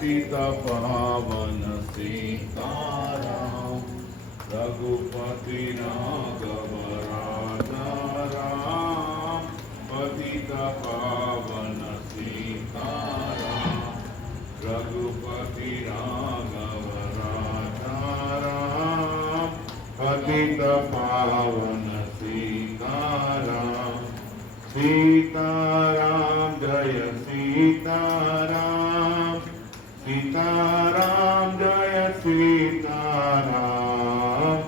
पतित पावन सीताराम रघुपति राघव राजा राम पतित पावन सीताराम रघुपति राघव राजा राम पतित पावन सीताराम सीताराम जय सीताराम सीताराम जय सीताराम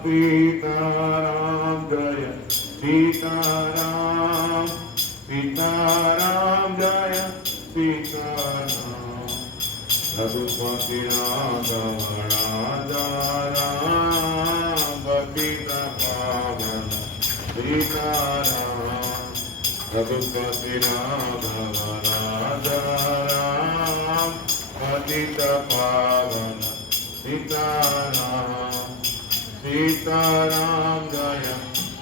सीताराम जय सीताराम सीताराम जय सीताराम रघुपति राघव राजा राम पतित पावन सीताराम रघुपति राघव राजा राम पतित पावन सीताराम सीताराम जय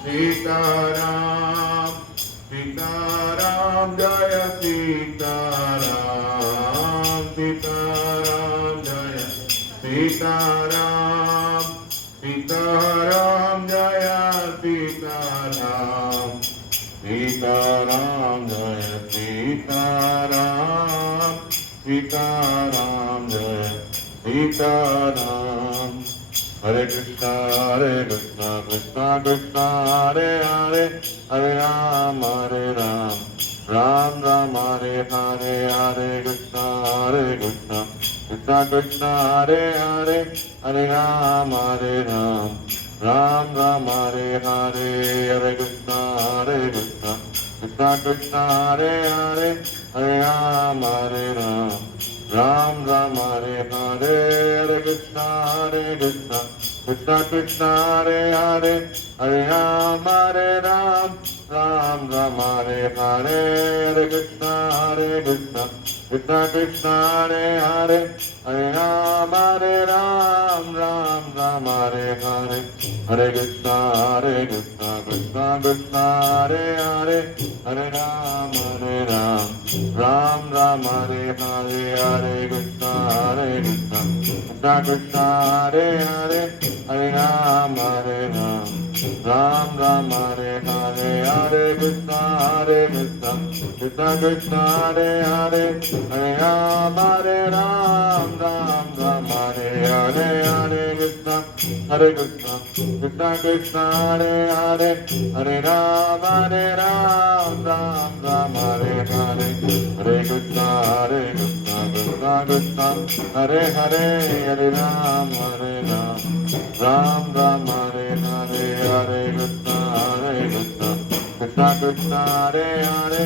सीताराम सीताराम जय सीताराम सीताराम जय सीताराम सीताराम जय सीताराम सीताराम जय सीताराम सीताराम जय सीताराम हरे कृष्णा कृष्णा कृष्णा हरे हरे हरे राम राम राम हरे हरे हरे कृष्णा कृष्णा कृष्णा हरे हरे हरे राम राम राम हरे हरे हरे कृष्णा कृष्णा कृष्णा हरे हरे हरे राम राम राम हरे हरे हरे कृष्णा कृष्णा कृष्णा हरे हरे हरे राम राम राम हरे हरे हरे कृष्णा कृष्णा कृष्णा हरे हरे हरे राम राम राम हरे हरे हरे कृष्णा कृष्णा कृष्णा हरे हरे हरे राम राम राम हरे हरे हरे कृष्णा कृष्णा कृष्णा हरे हरे हरे राम राम हरे हरे हरे कृष्णा कृष्णा कृष्णा हरे हरे हरे राम राम हरे हरे हरे कृष्णा कृष्णा कृष्णा हरे हरे हरे राम राम हरे हरे हरे कृष्णा कृष्णा कृष्णा हरे हरे हरे राम राम हरे हरे हरे कृष्णा कृष्णा कृष्णा हरे हरे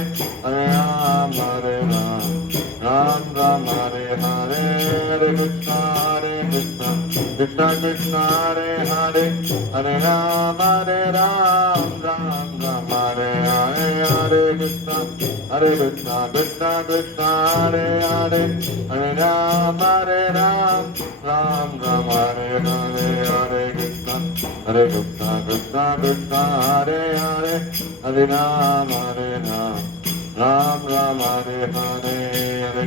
हरे राम राम हरे हरे हरे कृष्णा कृष्णा कृष्णा हरे हरे हरे राम राम हरे हरे हरे कृष्णा कृष्णा कृष्णा हरे हरे हरे राम राम हरे हरे हरे कृष्णा कृष्णा कृष्णा हरे हरे हरे राम राम हरे हरे हरे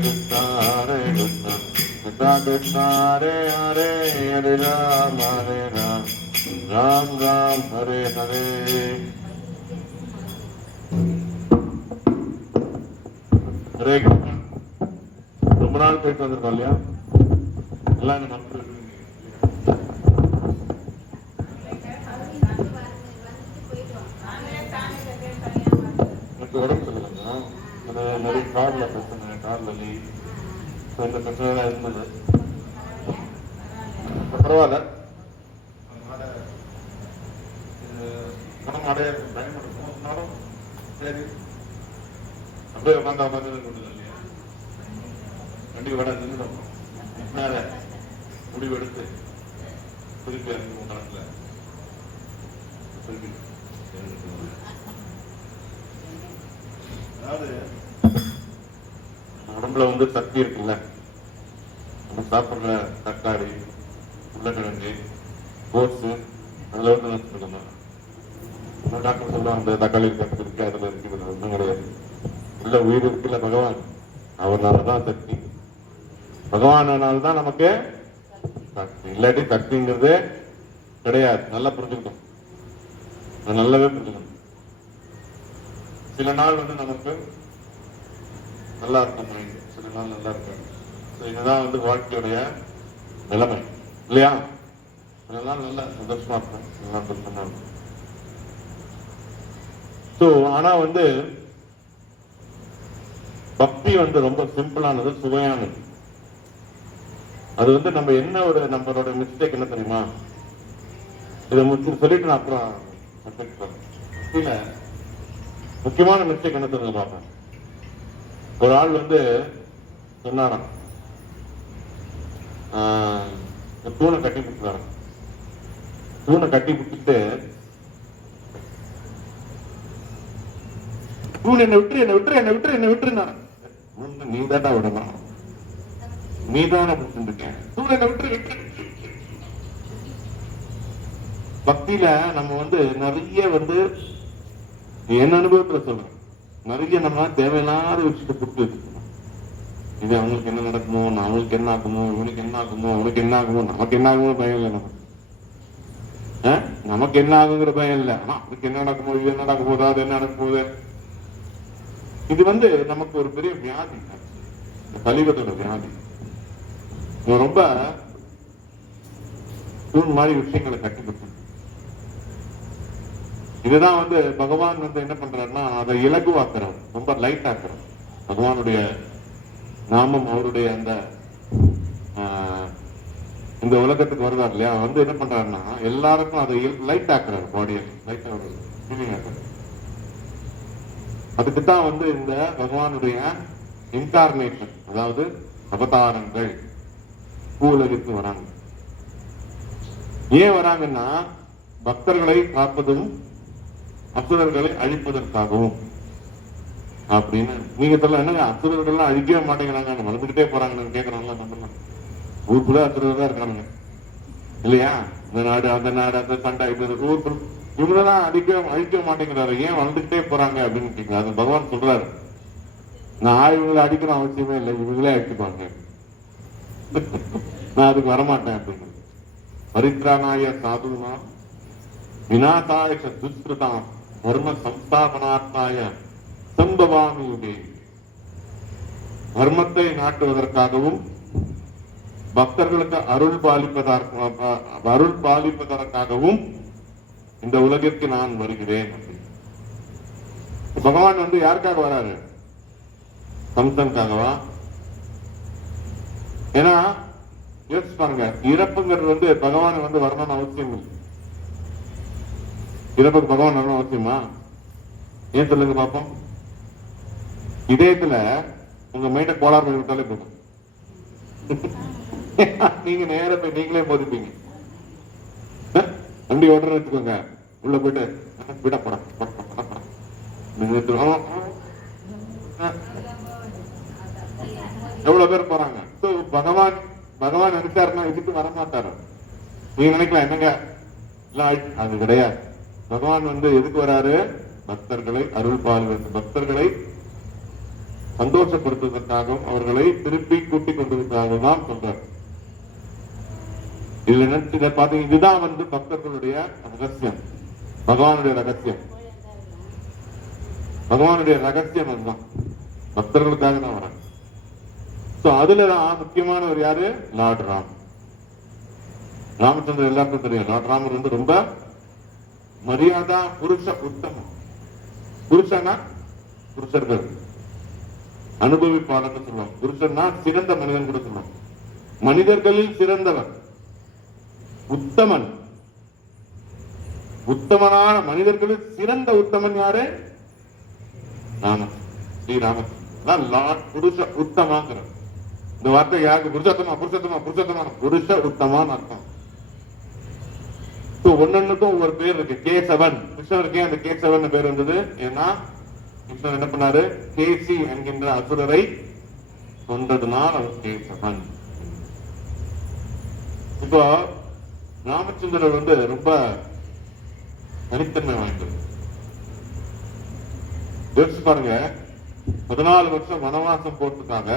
कृष्णा कृष्णा कृष्णा हरे हरे हरे राम राम हरे हरे हरे कृष्णा ரொம்ப நாள் போயிட்டு வந்திருக்கோம் இல்லையா எல்லாம் நமக்கு எனக்கு உடம்பு சரியில்லைங்க அது நிறைய கார்ல பிரச்சனை கார்ல லீவ் இந்த பிரச்சனை இருந்தது பரவாயில்ல குணம் அடைய பயன் எடுக்கும் சரி அப்படியே உட்காந்து கொண்டு இல்லையா கண்டிப்பாக வேட நின்றுடும் மேல முடிவெடுத்து திருப்பி அனுப்பி உங்களத்துல திருப்பி அதாவது உடம்புல சக்தி இருக்குல்ல நம்ம சாப்பிட்ற தக்காளி உருளைக்கிழங்கு கோட்ஸு அதில் நினைச்சிருக்கணும் டாக்டர் சொல்லுவாங்க அந்த தக்காளி இருக்கு அதில் இருக்குது ஒன்றும் கிடையாது இல்லை உயிர் இருக்குல்ல பகவான் அவனால தான் சக்தி பகவானால் தான் நமக்கு சக்தி, இல்லாட்டி சக்திங்கிறது கிடையாது. நல்லா புரிஞ்சுக்கணும், நல்லாவே புரிஞ்சுக்கணும். சில நாள் நமக்கு நல்லா இருக்கும் மைண்ட், சில நாள் நல்லா இருக்காது. இதுதான் வாழ்க்கையுடைய நிலைமை இல்லையா? சில நாள் நல்லா சந்தோஷமா இருக்கும், சில நாள் சந்தோஷமா இருக்கும். ஸோ ஆனா பக்தி ரொம்ப சிம்பிளானது, சுவையானது. அது நம்ம என்ன நம்மளோட மிஸ்டேக் என்ன தெரியுமா? இதை சொல்லிட்டு நான் அப்புறம் பக்தியில முக்கியமான மிஸ்டேக் என்ன தெரியுங்க பார்ப்பேன். ஒரு ஆள் சொன்னாராம், தூணை கட்டி பிடிச்சாராம். தூணை கட்டி பிடிச்சிட்டு, தூண் என்னை விட்டுரு, என்னை விட்டுரு, என்னை விட்டுரு, என்னை விட்டுருன்னா, நீ தாண்டா விடணும், நீ தானே பிடிச்சிருக்கேன், தூண் என்னை விட்டுரு, விட்டுரு. பக்தியில நம்ம நிறைய என்ன அனுபவத்துல சொல்றேன், நிறைய நம்ம தேவையில்லாத விஷயத்தை கொடுத்து வச்சுக்கணும். இது அவங்களுக்கு என்ன நடக்குமோ, அவங்களுக்கு என்ன ஆகுமோ, இவனுக்கு என்ன ஆகுமோ, அவனுக்கு என்ன ஆகுமோ, நமக்கு என்ன ஆகுமோ பயம் இல்லை. நமக்கு என்ன ஆகுங்கிற பயம் இல்லை, ஆனா அதுக்கு என்ன நடக்குமோ, இது என்ன நடக்க போதா, அது என்ன நடக்க போகுது. இது நமக்கு ஒரு பெரிய வியாதி, கலியுகத்தோட வியாதி. ரொம்ப தூண் மாதிரி விஷயங்களை கட்டிப்பிடிச்சு. இதுதான் பகவான் என்ன பண்றாருன்னா, அதை இலகுவாக்குறார், ரொம்ப லைட் ஆக்குறார். பகவானுடைய நாமம், அவருடைய அந்த இந்த உலகத்துக்கு வருவார் இல்லையா, என்ன பண்றாருன்னா எல்லாருக்கும் அதை லைட் ஆக்குறாரு, பாடியை லைட் ஆக்குறாரு. அதுக்குதான் இந்த பகவானுடைய இன்கார்னேஷன், அதாவது அவதாரங்கள் பூவுலகிற்கு வராங்க. ஏன் வராங்கன்னா, பக்தர்களை காப்பதும் அசுரர்களை அழிப்பதற்காகவும் அப்படின்னு. நீங்க சொல்ல என்னங்க அசுரர்கள்லாம் அழிக்கவே மாட்டேங்கிறாங்க, வளர்ந்துகிட்டே போறாங்கன்னு கேட்கறாங்களா? நம்ம ஊருக்குள்ள அசுரர்கள் தான் இருக்கானுங்க இல்லையா? இந்த நாடு அந்த நாடு அந்த சண்டை ஊருக்குள் இவங்கதான் அழிக்க மாட்டேங்கிறாரு, ஏன் வளர்ந்துகிட்டே போறாங்க அப்படின்னு கேட்கிறாங்க. அது பகவான் சொல்றாரு, நான் இவங்களை அடிக்கணும் அவசியமே இல்லை, இவங்களே அழிச்சுப்பாங்க, நான் அதுக்கு வரமாட்டேன் அப்படின்னு. பரித்ராணாய சாதுனா விநாசாய துஷ்கிருதாம் தர்ம சம்ஸ்தாபனார்த்தாய சம்பவாமி. தர்மத்தை நாட்டுவதற்காகவும் பக்தர்களுக்கு அருள் பாலிப்பதற்காகவும் இந்த உலகிற்கு நான் வருகிறேன். பகவான் யாருக்காக வராரு? கம்சனுக்காகவா? ஏன்னா யோசிச்சு பாருங்க, இறப்புங்கிறது பகவான் வரணும்னு அவசியம் இல்லை. இறப்புக்கு பகவான் வரணும் அவசியமா? ஏன் சொல்லுங்க பாப்போம். இதயத்துல உங்க மைண்ட கோளாறு பண்ணி விட்டாலே போதும், நீங்க நேர போய் நீங்களே போதிப்பீங்க. வண்டி ஓட்டுறன்னு வச்சுக்கோங்க, உள்ள போயிட்டு விட போட எவ்வளவு பேர் போறாங்க. பகவான் நினைச்சாருன்னா இதுக்கு வரமாட்டாரு. நீங்க நினைக்கலாம் என்னங்க, அது கிடையாது. பகவான் எதுக்கு வராரு? பக்தர்களை அருள் பாலிவது, பக்தர்களை சந்தோஷப்படுத்துவதற்காகவும் அவர்களை திருப்பி கூட்டிக் கொண்டதற்காக தான் சொல்றாரு. இதுல நினைச்சு பாத்தீங்க, இதுதான் பக்தர்களுடைய ரகசியம், பகவானுடைய ரகசியம். பகவானுடைய ரகசியம் அதுதான், பக்தர்களுக்காக தான் வராங்க. அதுலதான் முக்கியமானவர் யாரு? லார்ட் ராம். ராமச்சந்திரன் எல்லாருக்கும் தெரியும். லார்ட் ராமர் ரொம்ப மரியாதா புருஷ உத்தமம். புருஷனா புருஷர்கள் அனுபவிப்பாளர் சொல்லுவோம். புருஷன்னா சிறந்த மனிதன் கூட சொல்லுவோம். மனிதர்களில் சிறந்தவர், உத்தமன். உத்தமனான மனிதர்களில் சிறந்த உத்தமன் யாரு? ராமன், ஸ்ரீராமன். லார்ட் புருஷ உத்தமாங்கிறார். இந்த வார்த்தை யாருக்கு? புருஷோத்தமா, புருஷோத்தமா, புருஷோத்தமா, புருஷ உத்தமான்னு அர்த்தம். ஒன்னொன்னுக்கும் ஒவ்வொரு பேர் இருக்கு. கேசவன், கிருஷ்ணருக்கு அந்த கேசவன் பேர் வந்தது. ஏன்னா கிருஷ்ணன் என்ன பண்ணாரு? கேசி என்கின்ற அசுரரை கொன்றதுனால் அவர் கேசவன். இப்போ ராமச்சந்திரர் ரொம்ப தனித்தன்மை வாய்ந்தது. யோசிச்சு பாருங்க, 14 வருஷம் வனவாசம் போட்டுக்காக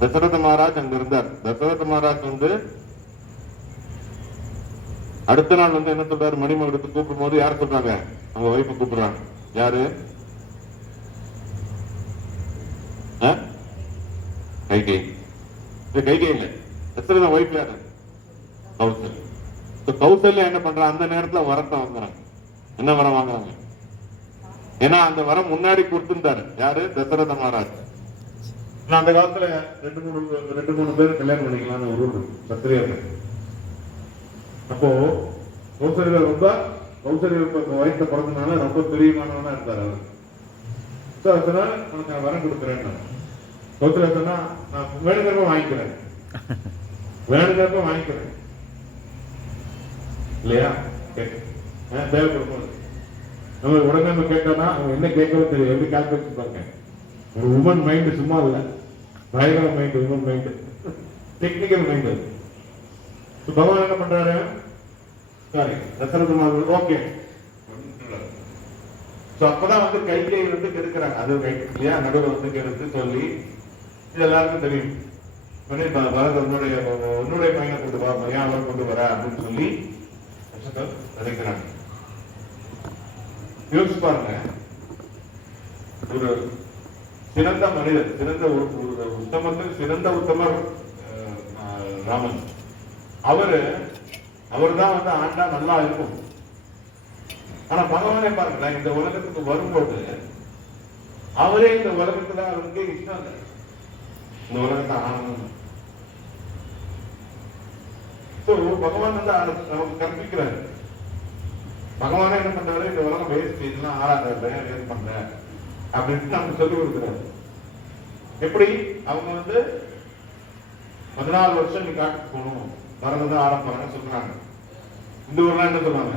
தசரத மகாராஜ் அங்க இருந்தார். தசரத மகாராஜ் வந்து அடுத்த நாள் வந்து என்ன சொல்றாரு, மணிமகுடத்தை கூப்பிடும் போது யார் சொல்றாங்க, அவங்க ஒய்ஃபை கூப்பிடுறாங்க. யாரு? கைகை. கைகை இல்ல, தசரத ஒய்ஃப் யாரு? கௌசல்யா. கௌசல்யா என்ன பண்றாங்க, அந்த நேரத்துல வரத்தை வாங்குறாங்க. என்ன வரம் வாங்குறாங்க? ஏன்னா அந்த வரம் முன்னாடி கொடுத்திருந்தாரு யாரு, தசரத மகாராஜ். அந்த காலத்துல ரெண்டு மூணு பேர் கல்யாணம் பண்ணிக்கலாம்னு ஒரு ரூல் சத்திரியர்கள். அப்போ கௌசல்யா ரொம்ப வயசுல பிறந்தனால ரொம்ப பிரியமானவனா இருந்தார் அவர். அதனால உனக்கு நான் வரம் கொடுக்குறேன். கௌசல்யா சொன்னா நான் வேணுங்கிறப்ப வாங்கிக்கிறேன் இல்லையா, தேவைப்படும். நம்ம உடனே நம்ம கேட்டோம்னா அவங்க என்ன கேட்கவும் தெரியும், எப்படி கால்குலேட் பாருங்க. ஒரு உமன் மைண்ட் சும்மா இல்ல, பயங்கர mind, woman mind, technical mind. பகவான் என்ன பண்றாரு, சாரி தசரத மகாராஜ் ஓகே. அப்பதான் வந்து கைகை வந்து கெடுக்கிறாங்க. அது இல்லையா, நடுவில் வந்து கெடுத்து சொல்லி இது எல்லாருக்கும் தெரியும். உன்னுடைய பையனை கொண்டு வர, மரியாதை கொண்டு வர அப்படின்னு சொல்லி நினைக்கிறாங்க. யோசிச்சு பாருங்க, ஒரு சிறந்த மனிதர், சிறந்த உத்தமத்தில் சிறந்த உத்தமர் ராமன். அவர்தான் வந்து ஆண்டா நல்லா இருக்கும். ஆனா பகவானே பாருங்க, இந்த உலகத்துக்கு வரும்போது அவரே இந்த உலகத்துல அவருக்கு இஷ்டம் இல்லை, இந்த உலகத்தை ஆனந்தம். பகவான் வந்து நமக்கு கற்பிக்கிறாரு. பகவானே என்ன பண்றாரு, இந்த உலகம் வேஸ்ட், இதெல்லாம் ஆறாத வேஸ்ட் பண்ற அப்படின்னு நமக்கு சொல்லி கொடுக்குறாரு. எப்படி அவங்க வந்து 14 வருஷம் நீ காட்டுக்கு போகணும், மறந்துதான் ஆரம்பிப்பாங்க சொல்றாங்க. இந்த ஊர்லாம் என்ன சொல்றாங்க,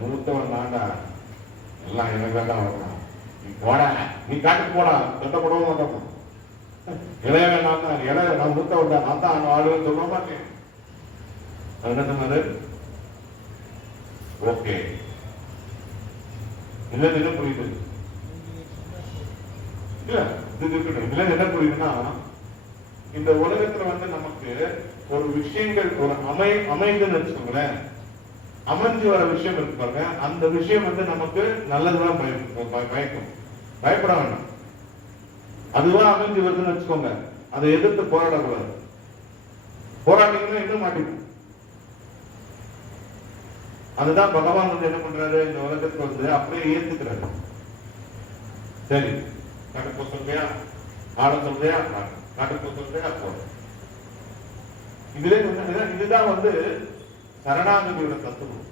மூத்தவன் தாண்டா, எல்லாம் எனக்கு தான் வரணும், நீ போட, நீ காட்டுக்கு போடா, கட்டப்படவும் மாட்டோம். இளையவன் நான் தான், இளைய நான் மூத்தவன் தான், நான் தான் ஆளுன்னு சொல்ல மாட்டேன். என்ன சொன்னாரு, ஓகே. இல்ல என்ன புரியுது, இல்ல இது இருக்கட்டும். இல்ல என்ன புரியுதுன்னா, இந்த உலகத்துல வந்து நமக்கு ஒரு விஷயங்கள் ஒரு அமைந்துன்னு வச்சுக்கோங்களேன், அமைஞ்சு வர விஷயம் இருக்கு பாருங்க, அந்த விஷயம் வந்து நமக்கு நல்லதுதான் பயக்கும், பயப்பட வேண்டாம். அதுவா அமைஞ்சு வருதுன்னு வச்சுக்கோங்க, அதை எதிர்த்து போராடக்கூடாது. போராட்டீங்கன்னா இன்னும் மாட்டிக்கும். அதுதான் பகவான் வந்து என்ன பண்றாரு, இந்த உலகத்துக்கு வந்து அப்படியே ஏத்துக்கிறாரு. சரி, காட்டுக்கு போக சொல்றியா, ஆட சொல்றியா, காட்டுக்கு போக சொல்றியா, போற. இதுதான் வந்து சரணாகதியோட தத்துவம்.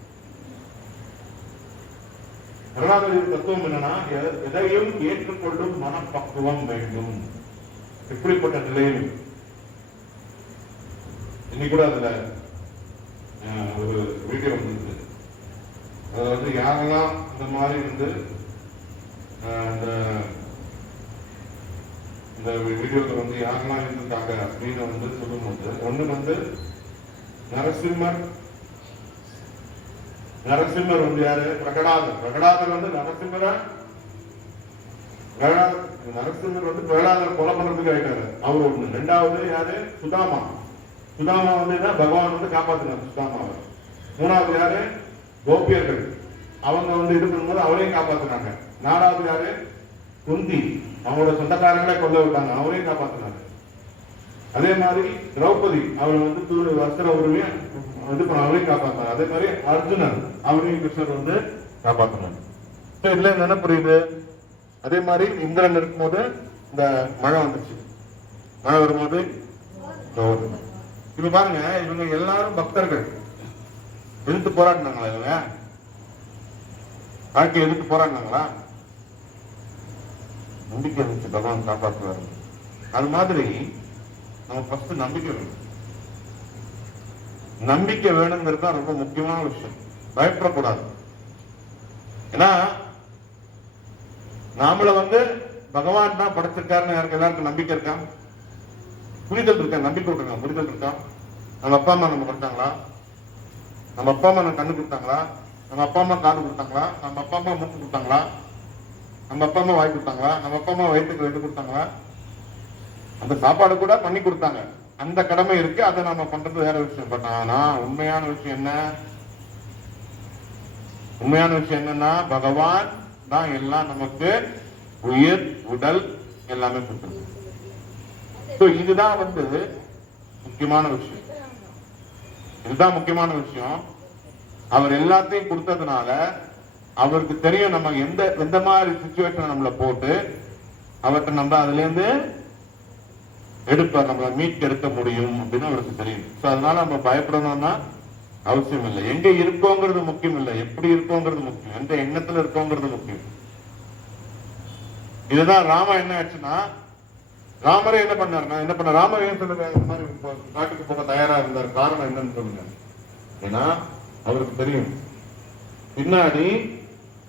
சரணாகதியோட தத்துவம் என்னன்னா, எதையும் ஏற்றுக்கொள்ளும் மனப்பக்குவம் வேண்டும். எப்படிப்பட்ட நிலையில் இன்னைக்கு கூட அதுல ஒரு வீடியோ வந்து, அது வந்து யாரெல்லாம் இந்த மாதிரி வந்து இந்த வீடியோல வந்து யாரெல்லாம் இருந்திருக்காங்க அப்படின்னு வந்து சொல்லும்போது, ஒண்ணு வந்து நரசிம்மர் வந்து யாரு, பிரகலாதர் வந்து நரசிம்மர் வந்து பிரகலாதர் கொலை பண்றதுக்கு ஆயிட்டாரு, அவர் ஒண்ணு. ரெண்டாவது யாரு, சுதாமா வந்து பகவான் வந்து காப்பாத்தினார் சுதாமாவை. மூணாவது யாரு, கோபியர்கள், அவங்க வந்து இது பண்ணும்போது அவரையும் காப்பாத்தினாங்க. நாலாவது யாரு, குந்தி, அவங்களோட சொந்தக்காரங்களே கொல்ல விட்டாங்க, அவரையும் காப்பாத்தினாங்க. அதே மாதிரி திரௌபதி, அவரை வந்து வஸ்திர உரிமையை அவரையும் காப்பாத்தினாங்க. அதே மாதிரி அர்ஜுனன், அவரையும் கிருஷ்ணர் வந்து காப்பாத்தினாங்க. இதுல என்ன புரியுது, அதே மாதிரி இந்திரன் இருக்கும்போது இந்த மழை வந்துச்சு, மழை வரும்போது இப்ப பாருங்க, இவங்க எல்லாரும் பக்தர்கள். எதிர்த்து போராடினாங்களா, இவங்க வாழ்க்கையை எதிர்த்து போராடினாங்களா? நம்பிக்கை இருந்துச்சு, பகவான் காப்பாற்றுவாரு. அது மாதிரி நம்ம ஃபர்ஸ்ட் நம்பிக்கை வேணும். நம்பிக்கை வேணுங்கிறது தான் ரொம்ப முக்கியமான விஷயம். பயப்படக்கூடாது. ஏன்னா நாமள வந்து பகவான் தான் படைச்சிருக்காருன்னு யாருக்கு எல்லாருக்கும் நம்பிக்கை இருக்கா? புரிதல் இருக்கா? நம்பிக்கை விட்டுருக்கா? புரிதல் இருக்கா? நம்ம அப்பா அம்மா நம்ம கொடுத்தாங்களா? நம்ம அப்பா அம்மா நம்ம கண்ணு கொடுத்தாங்களா? நம்ம அப்பா அம்மா காது கொடுத்தாங்களா? நம்ம அப்பா அம்மா மூக்கு கொடுத்தாங்களா? நம்ம அப்பா அம்மா வாய் கொடுத்தாங்களா? நம்ம அப்பா அம்மா வயிற்றுக்கு ரெண்டு கொடுத்தாங்களா? அந்த சாப்பாடு கூட பண்ணி கொடுத்தாங்க. அந்த கடமை இருக்கு, அதை நம்ம பண்றது வேற விஷயம். பட் ஆனா உண்மையான விஷயம் என்ன? உண்மையான விஷயம் என்னன்னா, பகவான் தான் எல்லாம் நமக்கு உயிர், உடல் எல்லாமே கொடுத்தது. இதுதான் முக்கியமான விஷயம். இதுதான் முக்கியமான விஷயம். அவர் எல்லாத்தையும் கொடுத்ததுனால அவருக்கு தெரியும் நம்ம எந்த மாதிரி சிச்சுவேஷன் நம்மள போட்டு அவர்கிட்ட நம்ம அதுல இருந்து நம்மள மீட் எடுக்க முடியும் அப்படின்னு அவருக்கு தெரியும். அதனால நம்ம பயப்படணும்னா அவசியம் இல்லை. எங்க இருக்கோங்கிறது முக்கியம் இல்லை, எப்படி இருக்கோங்கிறது முக்கியம், எந்த எண்ணத்துல இருக்கோங்கிறது முக்கியம். இதுதான் ராம என்ன ஆச்சுன்னா, ராமரே என்ன பண்ண ராமர் ஏன் சொல்லுங்க இந்த மாதிரி காட்டுக்கு போக தயாரா இருந்தார்? காரணம் என்னன்னு சொல்லுங்க. ஏன்னா அவருக்கு தெரியும் பின்னாடி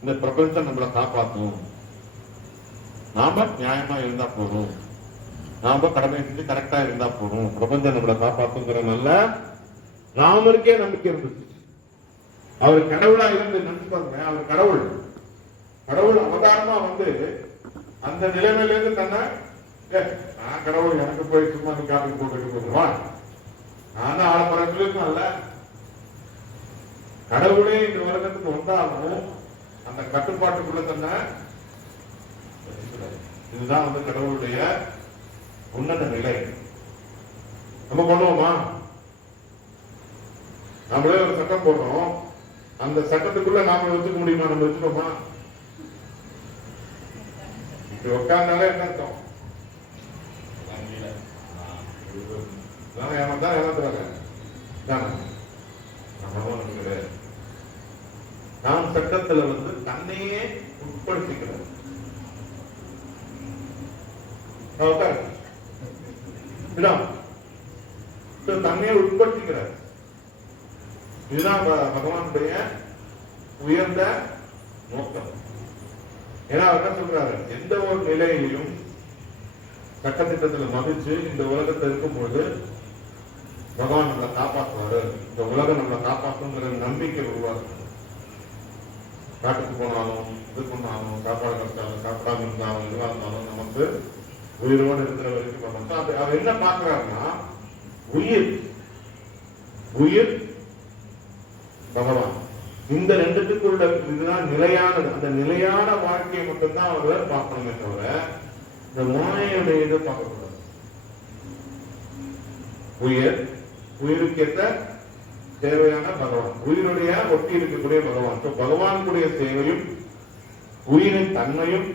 இந்த பிரபஞ்சம் நம்மளை காப்பாற்றும், நாம நியாயமா இருந்தா போதும், நாம கடமை செஞ்சு கரெக்டா இருந்தா போதும், பிரபஞ்சம் நம்மளை காப்பாற்றுங்கிற நல்ல ராமருக்கே நம்பிக்கை இருந்துச்சு. அவர் கடவுளா இருந்து நினைச்சு பாருங்க, அவர் கடவுள் அவதாரமா அந்த நிலைமையில இருந்து தன்னை நான் கடவுள் எனக்கு போய் சும்மா நீ காப்பி போட்டுட்டு போடுவான், நான் தான் ஆளப்பறம் சொல்லிருக்கோம்ல. கடவுளே இந்த உலகத்துக்கு வந்தாலும் அந்த கட்டுப்பாட்டுக்குள்ள தன்னை, இதுதான் கடவுளுடைய உன்னத நிலை. நம்ம பண்ணுவோமா? நம்மளே ஒரு சட்டம் போடுறோம், அந்த சட்டத்துக்குள்ள நாம வச்சுக்க முடியுமா? நம்ம வச்சுக்கோமா? இப்படி உட்கார்ந்தாலே என்ன அர்த்தம்? ஏமாத்துறாங்க. நாம் சட்டத்துல தன்னையே உட்படுத்திக்கிறார். தன்னையே உட்படுத்திக்கிறார். இதுதான் பகவானுடைய உயர்ந்த நோக்கம். ஏன்னா அவர் என்ன சொல்றாரு, எந்த ஒரு நிலையிலையும் சட்டத்திட்டத்தில் மதிச்சு இந்த உலகத்தில் இருக்கும்போது பகவான் நம்மளை காப்பாற்றுவாரு, இந்த உலகம் நம்மளை காப்பாற்றுங்கிற நம்பிக்கை உருவாக்கும். காட்டுக்கு போனாலும் இது பண்ணாலும் சாப்பாடு கஷ்டம் சாப்பிடாம இருந்தாலும் இதுவா இருந்தாலும் நமக்கு உயிரோடு இருக்கிற வரைக்கும் பண்ணணும். அவர் என்ன பார்க்கிறாருன்னா, உயிர் பகவான், இந்த ரெண்டுத்துக்குள்ள இதுதான் நிலையானது. அந்த நிலையான வாழ்க்கையை மட்டும்தான் அவர் பார்க்கணுமே தவிர இந்த மாயையுடைய இதை பார்க்கக்கூடாது. உயிருக்கேற்ற தேவையான பகவான், உயிருடைய ஒட்டி இருக்கக்கூடிய பகவான். பகவானுடைய சேவையும் உயிரின் தன்மையும்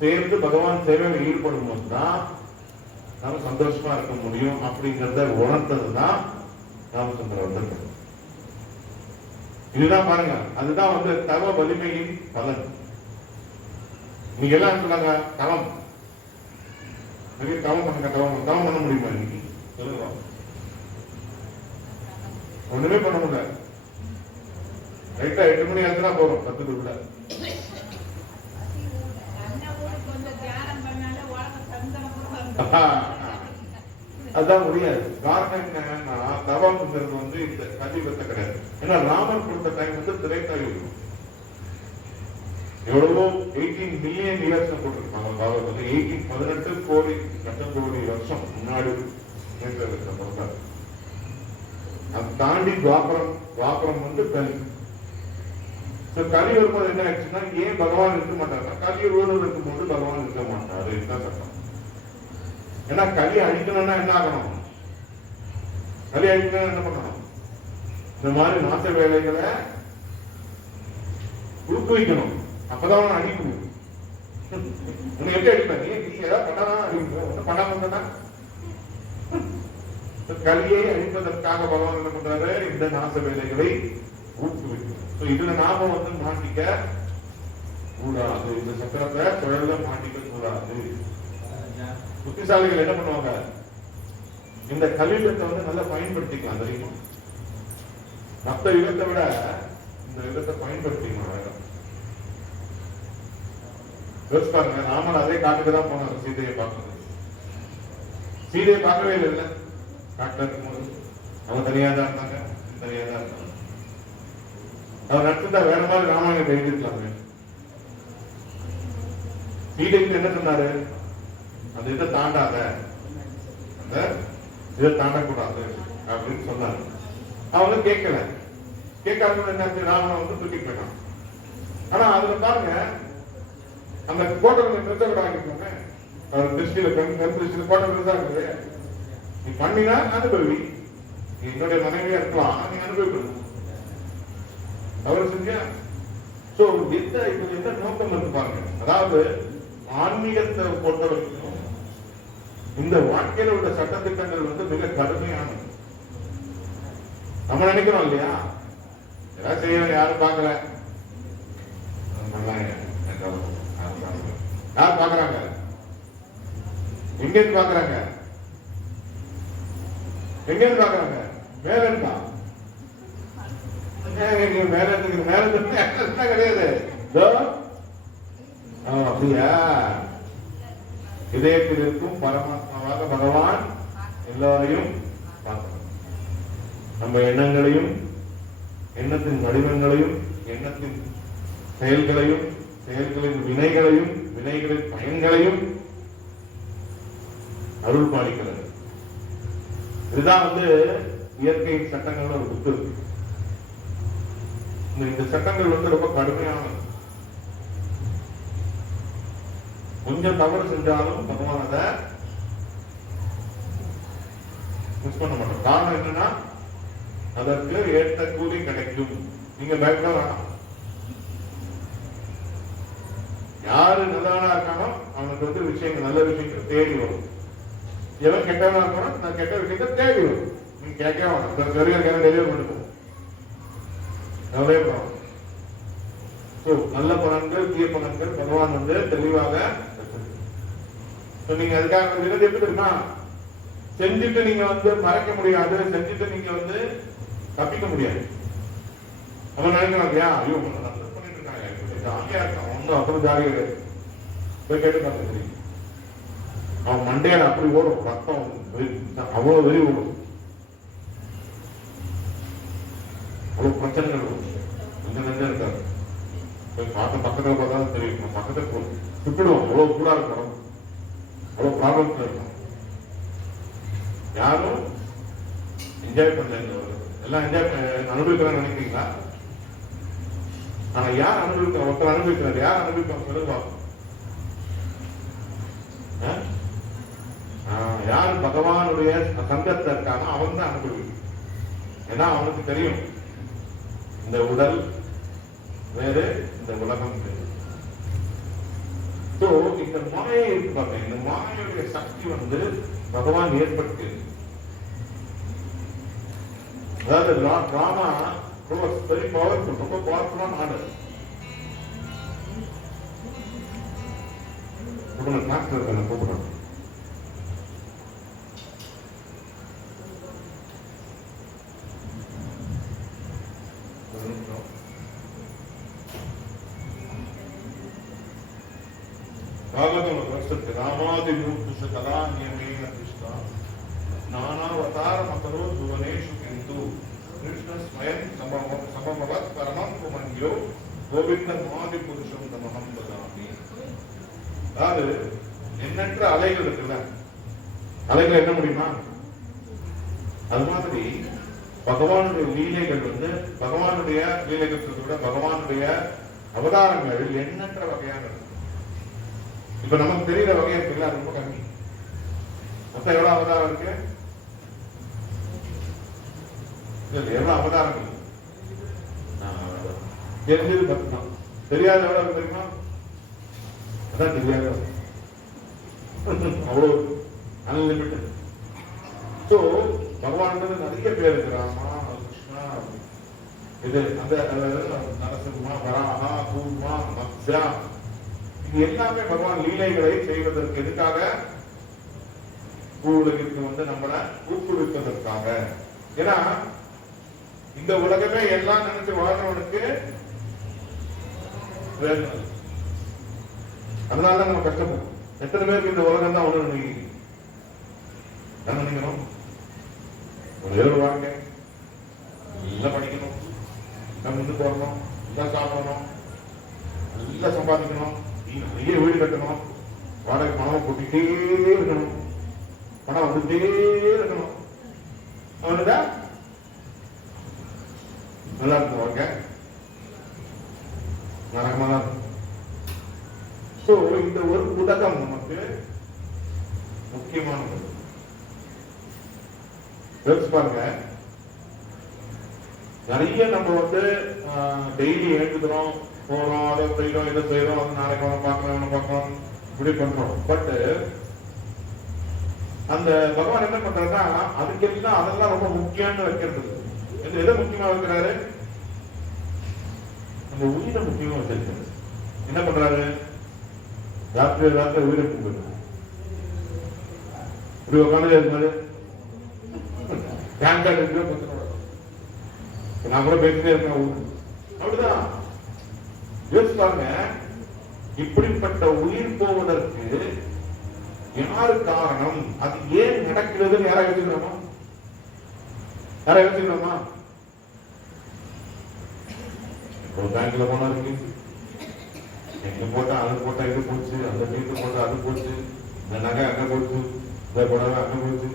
சேர்ந்து பகவான் சேவையில் ஈடுபடும் போதுதான் நாம சந்தோஷமா இருக்க முடியும். அப்படிங்கிறத உணர்ந்ததுதான் ராமச்சந்திரன். இதுதான் பாருங்க, அதுதான் தவ வலிமையின் பலன். நீங்க எல்லாம் சொன்னாங்க தவம், நிறைய தவம் பண்ணுங்க, தவம் பண்ண முடியுமா? இன்னைக்கு சொல்லுங்க. ஒண்ணுமே பண்ண முடியல. ரைட்டா 8 மணி ஆச்சுன்னா போறோம் 10க்குள்ள. அதான் முடியாது. காரணம் என்னன்னா, தவம்ங்கிறது இந்த கலியுகத்தை கிடையாது. ஏன்னா ராமர் கொடுத்த டைம் திரைக்காயுகம். எவ்வளவோ 18 மில்லியன் இயர்ஸ் போட்டிருக்காங்க பாகவதம். 18 கோடி லட்சம் வருஷம் முன்னாடி சொல்றாரு. அதை தாண்டி துவாபரம் கலி. கலி வரும்போது என்ன ஆச்சுன்னா, ஏன் பகவான் இருக்க மாட்டாங்க? கலி ஒருவர் இருக்கும்போது பகவான் இருக்க மாட்டாரு. இதுதான் சட்டம். ஏன்னா கலி அழிக்கணும்னா என்ன ஆகணும்? கலி அழிக்கணும் என்ன பண்ணணும்? இந்த மாதிரி நாச வேலைகளை ஊக்குவிக்கணும். அப்பதான் அழிக்க முடியும். உன்னை எப்படி அடிப்ப? நீ ஏதாவது பண்ணாதான் அழிக்கணும். ஒன்னும் பண்ணாம இருந்தா கலியை அழிப்பதற்காக பகவான் என்ன பண்றாரு? இந்த நாச வேலைகளை ஊக்குவிக்கணும். இதுல நாம மாட்டிக்க கூடாது. இந்த சக்கரத்தை தொழில மாட்டிக்க கூடாது. புத்திசாலிகள் என்ன பண்ணுவாங்க? இந்த கலியுகத்தை நல்லா பயன்படுத்திக்கலாம். தெரியுமா? மற்ற யுகத்தை விட இந்த யுகத்தை பயன்படுத்திக்கலாம். யோசிப்பாருங்க, ராமன் அதே காட்டுக்குதான் போனார் சீதையை பார்க்கணும். சீதையை பார்க்கவே இல்லை. காட்டுல இருக்கும்போது அவங்க தனியாதான் இருந்தாங்க, தனியாதான் இருந்தாங்க. அவர் நட்சத்திர வேற மாதிரி ராமாயணத்தை எழுதிருக்கலாங்க. சீதைக்கு என்ன சொன்னாரு? அந்த இதை தாண்டாத, இதை தாண்டக்கூடாது அப்படின்னு சொன்னாரு. அவங்க கேட்கல. கேட்காம என்ன ராவணன் வந்து தூக்கி போயிட்டான். ஆனா அதுல பாருங்க, அந்த கோட்டை பெருசா கூட வாங்கிக்கோங்க. அவர் திருஷ்டியில திருஷ்டியில கோட்டை பெருசா இருக்குது. நீ பண்ணினா அனுபவி, நீ என்னுடைய மனைவியா இருக்கலாம், ஆனா நீ அனுபவிக்கணும். அவர் செஞ்சா சோ எந்த நோக்கம் இருக்கு பாருங்க. அதாவது ஆன்மீகத்தை பொறுத்த வரைக்கும் இந்த வாழ்க்கையில உள்ள சட்டத்திட்டங்கள் வந்து மிக கடுமையானது. நம்ம நினைக்கிறோம் இல்லையா, ஏதாவது செய்ய யாரும் பார்க்கல, யார் பாக்குறாங்க, எங்க இருந்து பாக்குறாங்க, எங்க இருந்து பாக்குறாங்க, மேல இருந்தா மேல கிடையாது. அப்படியா, இதயத்தில் இருக்கும் பரமாத்மாவாக பகவான் எல்லாரையும் பார்க்கணும். நம்ம எண்ணங்களையும், எண்ணத்தின் வடிவங்களையும், எண்ணத்தின் செயல்களையும், செயல்களின் வினைகளையும், வினைகளின் பயன்களையும் அருள் பாலிக்கிறது. இதுதான் வந்து இயற்கையின் சட்டங்கள் ஒரு புக்கு இருக்கு. இந்த சட்டங்கள் வந்து ரொம்ப கடுமையானது. கொஞ்சம் தவறு செஞ்சாலும் பகவான் அதை மிஸ் பண்ண மாட்டோம். காரணம் என்னன்னா, அதற்கு ஏற்ற கூலி கிடைக்கும். நீங்க பயப்பட வேணாம். யாரு நல்லவனா இருக்கானோ அவனுக்கு வந்து விஷயங்கள், நல்ல விஷயங்கள் தேடி வரும். எவன் கெட்டவனா இருக்கானோ நான் கெட்ட விஷயத்தை தேடி வரும். நீங்க கேட்க வேணாம், டெலிவரி பண்ணுவோம். நல்ல பலன்கள், தீய பலன்கள் பகவான் வந்து தெளிவாக நீங்க அதுக்காக விருது எப்படி தெரியுமா, செஞ்சுட்டு நீங்க வந்து மறைக்க முடியாது, செஞ்சுட்டு நீங்க வந்து தப்பிக்க முடியாது. அவன் நினைக்கிறாங்க, ஐயோ பண்ணிட்டு இருக்காங்க, ஜாலியா இருக்கான், ஒன்றும் அப்புறம் ஜாலியா இருக்கு போய் கேட்டு அவன் மண்டையால அப்படி ஓடும், ரத்தம் அவ்வளவு வெறி ஓடும், அவ்வளவு பிரச்சனைகள் வரும். கொஞ்சம் நெஞ்சம் இருக்காது. போய் பார்த்து பக்கத்துல பார்த்தாலும் தெரியும், பக்கத்துல போகும் சுப்பிடுவோம். அவ்வளவு கூட இருக்கணும், அவ்வளவு ப்ராப்ளம் இருக்கும். யாரும் என்ஜாய் பண்ணல, எல்லாம் என்ஜாய் அனுபவிக்கிறான்னு நினைக்கிறீங்களா? ஆனா யார் அனுபவிக்கிறார்? ஒருத்தர் அனுபவிக்கிறார். யார் அனுபவிப்பாங்க சொல்லுங்க. யார் பகவானுடைய சங்கத்தை இருக்கானோ அவன் தான் அனுபவிக்கும். ஏன்னா அவனுக்கு தெரியும் இந்த உடல் வேறு, இந்த உலகம் வேறு. இந்த மாயை இருப்பாங்க, இந்த மாயையுடைய சக்தி வந்து பகவான் ஏற்படுத்தி, அதாவது டிராமா வெரி பவர்ஃபுல், ரொம்ப பவர்ஃபுல்லான ஆர்டர். கூப்பிடுறேன். रामादि मूर्तिश कला नियमेन दृष्टा नानावतार मतरो भुवनेषु किंतु कृष्ण स्वयं समभवत् परमं पुमन्यो गोविंदमादि पुरुषं तमहं वदामि. அதாவது எண்ணற்ற அலைகள் இருக்குல்ல, அலைகள் என்ன முடியுமா? அது மாதிரி பகவானுடைய லீலைகள் வந்து, பகவானுடைய லீலைகள் விட பகவானுடைய அவதாரங்கள் எண்ணற்ற வகையான இருக்கு. இப்ப நமக்கு தெரியற வகையா இருக்குல்ல, ரொம்ப கம்மி. மொத்தம் எவ்வளவு அவதாரம் இருக்கு? எவ்வளவு அவதாரங்கள் தெரிஞ்சது 10 தான். தெரியாத எவ்வளவு தெரியுமா? அதான் தெரியாத அவ்வளவு அன்லிமிட்டட். சோ பகவான் நிறைய பேர் இருக்கு. ராமா, கிருஷ்ணா, இது அந்த நரசிம்மா, வராஹா, கூர்மா, மத்ஸ்யா, இது எல்லாமே பகவான் லீலைகளை செய்வதற்கு எதுக்காக? பூவுலகிற்கு வந்து நம்மளை ஊக்குவிப்பதற்காக. ஏன்னா இந்த உலகமே எல்லாம் நினைச்சு வாழ்றவனுக்கு வேணும். அதனாலதான் நம்ம கஷ்டப்படும். எத்தனை பேருக்கு இந்த உலகம் தான் ஒண்ணு நினைக்கணும்? ஒரு ஏழு வாழ்க்கை, நல்லா படிக்கணும், நம்ம வந்து போடணும், நல்லா சாப்பிடணும், நல்லா சம்பாதிக்கணும், நிறைய வீடு கட்டணும், வாடகை பணம் கொட்டிட்டே இருக்கணும். பணம் வந்துட்டே இருக்கணும். அவனுதா நல்லா இருக்கும் ஓகே, நரகமா தான் இருக்கும். சோ இந்த ஒரு புத்தகம் நமக்கு முக்கியமானது. யோசிச்சு பாருங்க, நிறைய நம்ம வந்து டெய்லி எழுதுறோம், போறோம், அதை செய்யறோம், இதை செய்யறோம், அது நாளைக்கு அவனை பார்க்கறோம் இப்படி பண்றோம். பட் அந்த பகவான் என்ன பண்றாருன்னா அதுக்கெல்லாம் அதெல்லாம் ரொம்ப முக்கியம்னு வைக்கிறது. எதை முக்கியமா வைக்கிறாரு? நம்ம உயிரை முக்கியமா வச்சிருக்காரு. என்ன பண்றாரு? ராத்திரி உயிரை கும்பிடுறாரு. இப்படி உட்காந்து இருந்தாரு நான் கூட பேசிட்டே இருக்கேன். அப்படிதான் யோசிப்பாங்க. இப்படிப்பட்ட உயிர் போவதற்கு யாரு காரணம்? அது ஏன் நடக்கிறதுன்னு யாரா யோசிக்கணுமா? ஒரு பேங்க்ல போனா இருக்கு, எங்க போட்டா அது போட்டா இது போச்சு, அந்த வீட்டு போட்டா அது போச்சு, இந்த நகை அங்க போச்சு, இந்த புடவை அங்க போச்சு.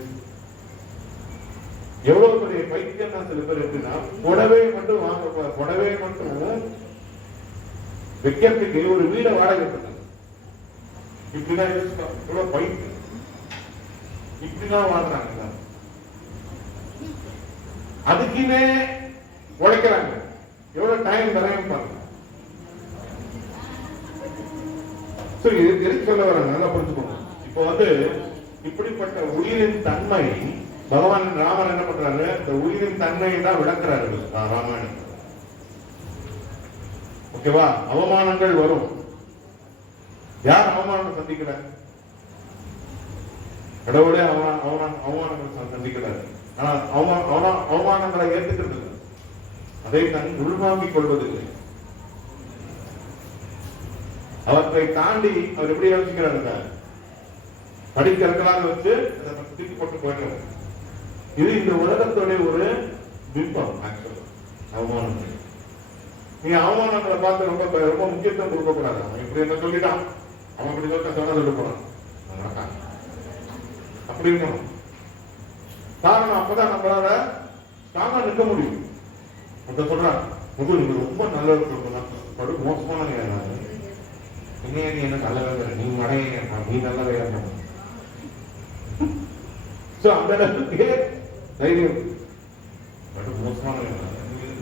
எவ்வளவு பெரிய பைத்தியம் தான் சில பேர் இருக்குன்னா, புடவையை மட்டும் வாங்க, புடவையை மட்டும் வைக்கிறதுக்கு ஒரு வீட வாடகை பண்ணாங்க. இப்படிதான் எவ்வளவு பைத்தியம், இப்படிதான் வாழ்றாங்க. அதுக்குன்னே உழைக்கிறாங்க. எவ்வளவு டைம் நிறைய பாருங்க. எதுக்கு சொல்ல வர நல்லா புரிஞ்சுக்கோங்க. இப்போ வந்து இப்படிப்பட்ட உயிரின் தன்மை பகவான் ராமர் என்ன பண்றாரு? இந்த உயிரின் தன்மையை தான் விளக்குறாரு ராமாயணம். ஓகேவா? அவமானங்கள் வரும். யார் அவமானம் சந்திக்கல? கடவுளே அவமானங்கள் சந்திக்கிறார். ஆனா அவமானங்களை ஏற்றுக்கிறது இல்லை, அதை தன் உள்வாங்கிக் கொள்வதில்லை. அவற்றை தாண்டி அவர் எப்படி யோசிக்கிறாருங்க? படிக்கிறதுனால வச்சு அதை தூக்கி போட்டு போயிடுறாரு. இது இந்த உலகத்துடைய ஒரு பிம்பம். அவமானங்கள், நீங்க அவமானங்களை பார்த்து ரொம்ப ரொம்ப முக்கியத்துவம் கொடுக்க கூடாது. அவன் இப்படி என்ன சொல்லிட்டான், அவன் இப்படி சொல்ல போறான், அப்படி இருக்கணும். காரணம் அப்பதான் நம்மளால ஸ்ட்ராங்கா நிற்க முடியும். அந்த சொல்றான், நீங்க ரொம்ப நல்ல படு மோசமான நீ என்ன நல்ல நீ மடைய நீ நல்லவே அந்த இடத்துக்கு தைரியம். படு மோசமான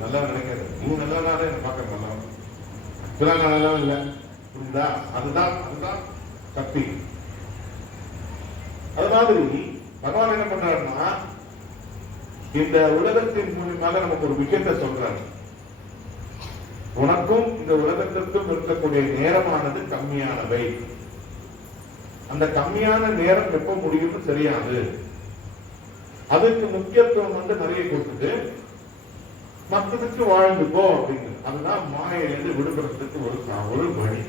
நல்லா நினைக்காது, நீ நல்லதானே பார்க்க நல்லா நல்லா இல்லை. புரியுதா? அதுதான் சக்தி. அது மாதிரி பகவான் என்ன பண்றாருன்னா இந்த உலகத்தின் மூலியமாக நமக்கு ஒரு விஷயத்தை சொல்றாரு. உனக்கும் இந்த உலகத்திற்கும் இருக்கக்கூடிய நேரமானது கம்மியானவை. அந்த கம்மியான நேரம் எப்ப முடியும்னு தெரியாது. அதுக்கு முக்கியத்துவம் வந்து நிறைய கொடுத்துட்டு மற்றதுக்கு வாழ்ந்துக்கோ அப்படிங்கிறது. அதுதான் மாயையிலிருந்து விடுபடுறதுக்கு ஒரு வழி.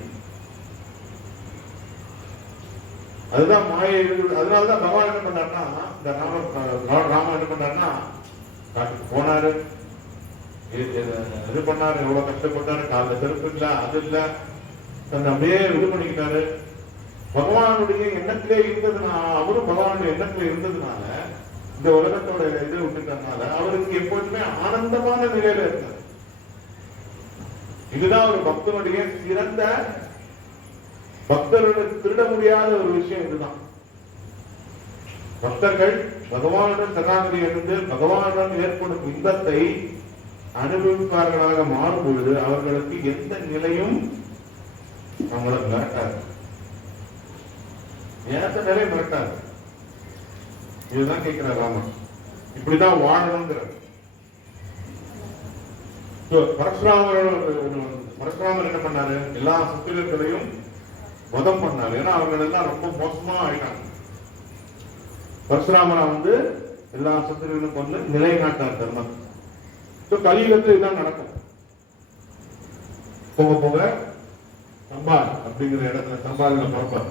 அதுதான் மாயை. அதனாலதான் பகவான் என்ன பண்ணாருன்னா, இந்த ராமன் என்ன பண்ணாருன்னா காட்டுக்கு போனாரு, இது பண்ணாரு, எவ்வளவு கஷ்டப்பட்டாரு, கால செருப்பு இல்ல, அது இல்ல, தன்னை அப்படியே இது பண்ணிக்கிட்டாரு. பகவானுடைய எண்ணத்திலே இருந்ததுனால, அவரும் பகவானுடைய எண்ணத்திலே இருந்ததுனால, இந்த உலகத்தோட இதை விட்டுட்டதுனால அவருக்கு எப்போதுமே ஆனந்தமான நிலையில இருந்தார். இதுதான் ஒரு பக்தனுடைய சிறந்த, பக்தர்களுக்கு திருட முடியாத ஒரு விஷயம். இதுதான் பக்தர்கள் பகவானுடன் சரணாகதி இருந்து பகவானுடன் ஏற்படும் இன்பத்தை அனுபவிப்பார்களாக மாறும் பொழுது அவர்களுக்கு எந்த நிலையும் அவங்களை மிரட்டாது, எந்த நிலையும் மிரட்டாது. இதுதான் கேட்கிறார் ராமன். இப்படிதான் வாழணுங்கிறார். பரசுராமர் என்ன பண்ணாரு? எல்லா சத்திரியர்களையும் வதம் பண்ணாரு. ஏன்னா அவர்கள் எல்லாம் ரொம்ப மோசமா ஆயிட்டாங்க. பரசுராமரை வந்து எல்லா சத்திரியர்களும் கொண்டு நிலைநாட்டார் தர்மம். கலியுகத்தில் இதுதான் நடக்கும். போக போக சம்பால் அப்படிங்கிற இடத்துல சம்பாலில பிறப்பார்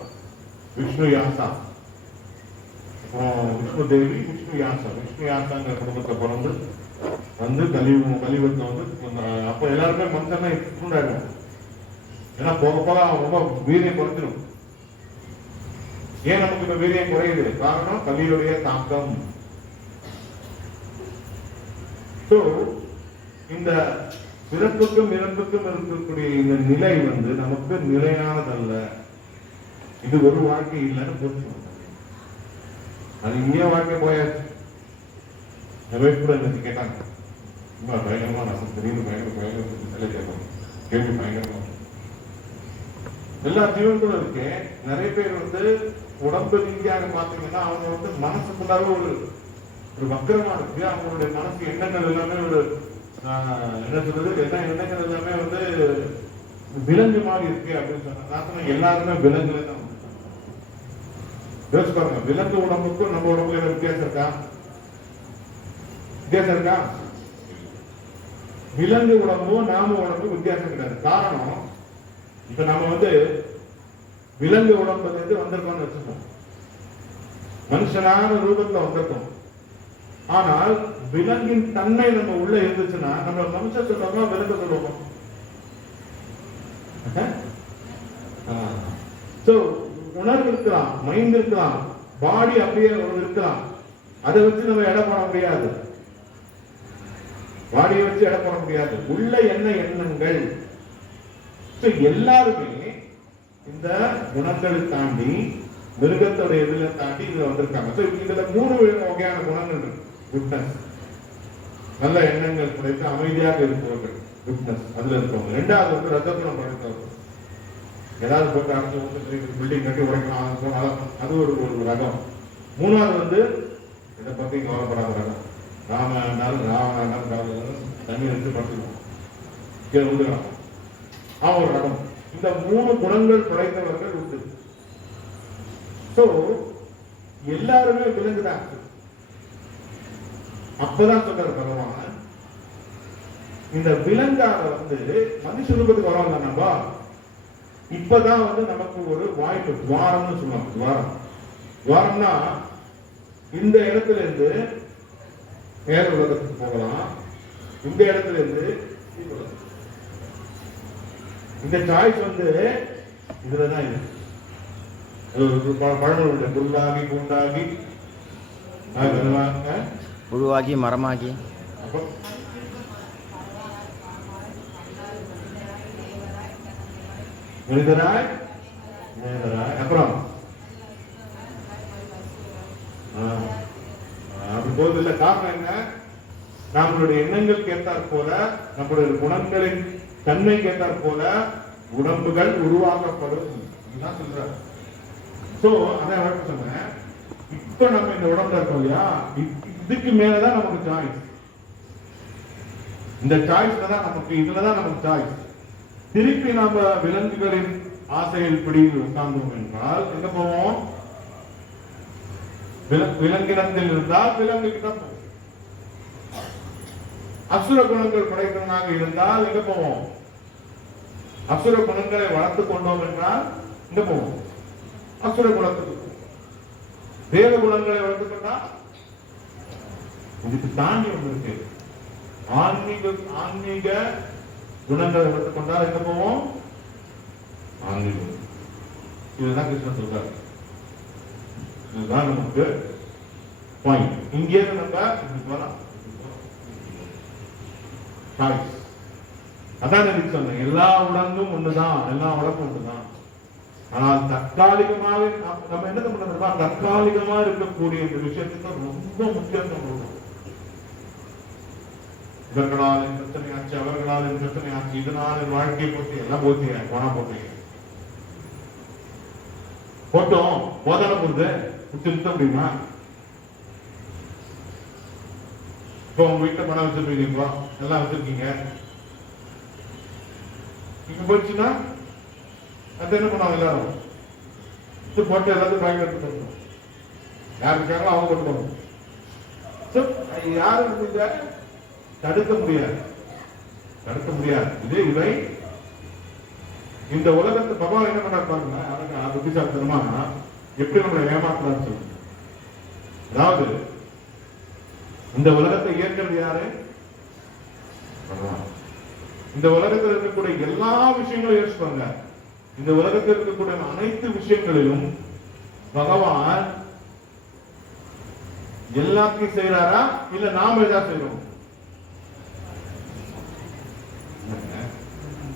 விஷ்ணு யாசா, விஷ்ணு தேவி, விஷ்ணு யாசாங்கிற குடும்பத்தை பிறந்து வந்து கலியுகத்தை வந்து அப்ப எல்லாருமே மனுஷனா இருந்தாங்க. ஏன்னா போக போக ரொம்ப வீரியம் குறைஞ்சிடும். ஏன் நமக்கு இப்ப வீரியம் குறையுது? காரணம் கலியுடைய தாக்கம். இந்த பிறப்புக்கும் இறப்புக்கும் இருக்கக்கூடிய இந்த நிலை நமக்கு நிலையானதல்ல. இது ஒரு வாழ்க்கை இல்லைன்னு புரிஞ்சு அது இங்கே வாழ்க்கை போயாச்சு. கூட எனக்கு கேட்டாங்க, பயங்கரமா ரசம் திடீர்னு பயங்கர கேள்வி பயங்கரமா எல்லா ஜீவன்களும் இருக்கு. நிறைய பேர் உடம்பு ரீதியாக பாத்தீங்கன்னா அவங்க மனசுக்குள்ளாக ஒரு வக்கரமா இருக்கு. அவங்களுடைய மனசு எண்ணங்கள் எல்லாமே ஒரு என்ன சொல்றது, எண்ணங்கள் எல்லாமே விலங்கு மாதிரி இருக்கு அப்படின்னு சொன்னா எல்லாருமே விலங்குல தான் யோசிச்சு பாருங்க. விலங்கு உடம்புக்கும் நம்ம உடம்புல வித்தியாசம் இருக்கா? வித்தியாசம் இருக்கா? விலங்கு உடம்பும் நாம உடம்பும் வித்தியாசம் கிடையாது. காரணம், இப்ப நம்ம விலங்கு உடம்புல இருந்து வந்திருக்கோம்னு வச்சுக்கோம், மனுஷனான ரூபத்துல வந்திருக்கோம். ஆனால் விலங்கின் தன்மை நம்ம உள்ள இருந்துச்சுன்னா நம்ம மனுஷன் சொல்லுவோமா விலங்கு சொல்லுவோமா? உணர்வு இருக்கலாம், மைண்ட் இருக்கலாம், பாடி அப்படியே இருக்கலாம். அதை வச்சு நம்ம எடை போட முடியாது. பாடியை வச்சு எடை போட முடியாது. உள்ள என்ன எண்ணங்கள் எல்லாருமே இந்த குணங்களை தாண்டி மிருகத்தோட எதிர தாண்டி இதுல வந்திருக்காங்க. இதுல 3 வகையான குணங்கள் இருக்கு. குட்னஸ், நல்ல எண்ணங்கள் படைத்து அமைதியாக இருப்பவர்கள் குட்னஸ், அதுல இருப்பவங்க. 2வது ரஜகுணம் படைத்தவர்கள். ஏதாவது போட்டு அரைச்சு பில்டிங் கட்டி உடைக்கலாம், அது ஒரு ரகம். 3வது இதை பத்தி கவலைப்படாத ரகம். ராவணாலும் தண்ணி எடுத்து படுத்துக்குவோம், கீழே விழுந்துக்கலாம், ஒரு ரகம். இந்த 3 குணங்கள் படைத்தவர்கள் உண்டு. எல்லாருமே விலங்குதான். அப்பதான் சொல்றாரு பகவான், இந்த விலங்கால மனுஷ ரூபத்துக்கு வரோம்ல நம்ம, இப்பதான் நமக்கு ஒரு வாய்ப்பு, துவாரம்னு சொல்லுவாங்க. துவாரம்னா இந்த இடத்துல இருந்து வேற உலகத்துக்கு போகலாம், இந்த இடத்துல இருந்து இந்த சாய்ஸ் இதுலதான் இருக்கு. பழங்களுடைய புல்லாகி பூண்டாகி புழுவாகி மரமாகி மனிதராய் மேலராய் அப்புறம் அப்படி போவதில்லை. காரணம் என்ன? நம்மளுடைய எண்ணங்கள் கேட்டார் போல, நம்மளுடைய குணங்களின் தன்மை கேட்டார் போல உடம்புகள் உருவாக்கப்படும். சொல்ற அதான் சொன்னேன். இப்ப நம்ம இந்த உடம்புல இருக்கோம் இல்லையா, இதுக்கு மேலதான் நமக்கு சாய்ஸ். இந்த சாய்ஸ்ல தான் நமக்கு, இதுலதான் நமக்கு சாய்ஸ். திருப்பி நாம விலங்குகளின் ஆசையில் பிடியில் உட்கார்ந்தோம் என்றால் எங்க போவோம்? விலங்கினத்தில் இருந்தால் விலங்கு கிட்ட போவோம். அசுர குணங்கள் படைத்தவனாக இருந்தால் எங்க போவோம்? அசுர குணங்களை வளர்த்துக் கொண்டோம் என்றால் எங்க போவோம்? அசுர குணத்துக்கு. தேவ குணங்களை வளர்த்துக் கொண்டா இதுக்கு தாண்டி ஒன்று இருக்கு. ஆன்மீக குணங்களை வளர்த்துக் கொண்டால் எங்க போவோம்? ஆன்மீகம். இதுதான் கிருஷ்ணன் சொல்றாரு. இதுதான் நமக்கு பாயிண்ட். இங்கே நம்ம போலாம். அதான் எனக்கு சொன்னேன், எல்லா உடம்பும் ஒண்ணுதான், எல்லா உடம்பும் ஒண்ணுதான். ஆனால் தற்காலிகமாக நம்ம என்ன பண்றோம்னா, தற்காலிகமா இருக்கக்கூடிய இந்த விஷயத்துக்கு ரொம்ப முக்கியத்துவம் கொடுக்கணும். இவர்களால் பிரச்சனை ஆச்சு, அவர்களால் பிரச்சனை ஆச்சு, இதனால வாழ்க்கையை போட்டு எல்லாம் போட்டிய பணம் போட்டீங்க போட்டோம் போதான போகுது நிறுத்த முடியுமா? இப்போ உங்க வீட்டுல பணம் வச்சிருப்பீங்க, எல்லாம் வச்சிருக்கீங்க, இங்க போச்சுன்னா அது என்ன பண்ணுவாங்க? எல்லாரும் இது போட்டு எல்லாத்தையும் பயன்படுத்த யாருக்காங்களோ அவங்க கொண்டு போகணும். யாரும் தடுக்க முடியாது, தடுக்க முடியாது. இதே இவை இந்த உலகத்தை பகவான் என்ன பண்ண பாருங்க, அதுக்கு புத்திசாலித்தனமா எப்படி நம்மளை ஏமாத்தலாம்னு சொல்லுங்க. அதாவது இந்த உலகத்தை இயக்கிறது யாரு? பகவான். இந்த உலகத்தில் இருக்கக்கூடிய எல்லா விஷயங்களும் யோசிப்பாங்க. இந்த உலகத்தில் இருக்கக்கூடிய அனைத்து விஷயங்களிலும் பகவான் எல்லாத்தையும் செய்யறாரா இல்ல நாம ஏதாவது செய்யறோம்?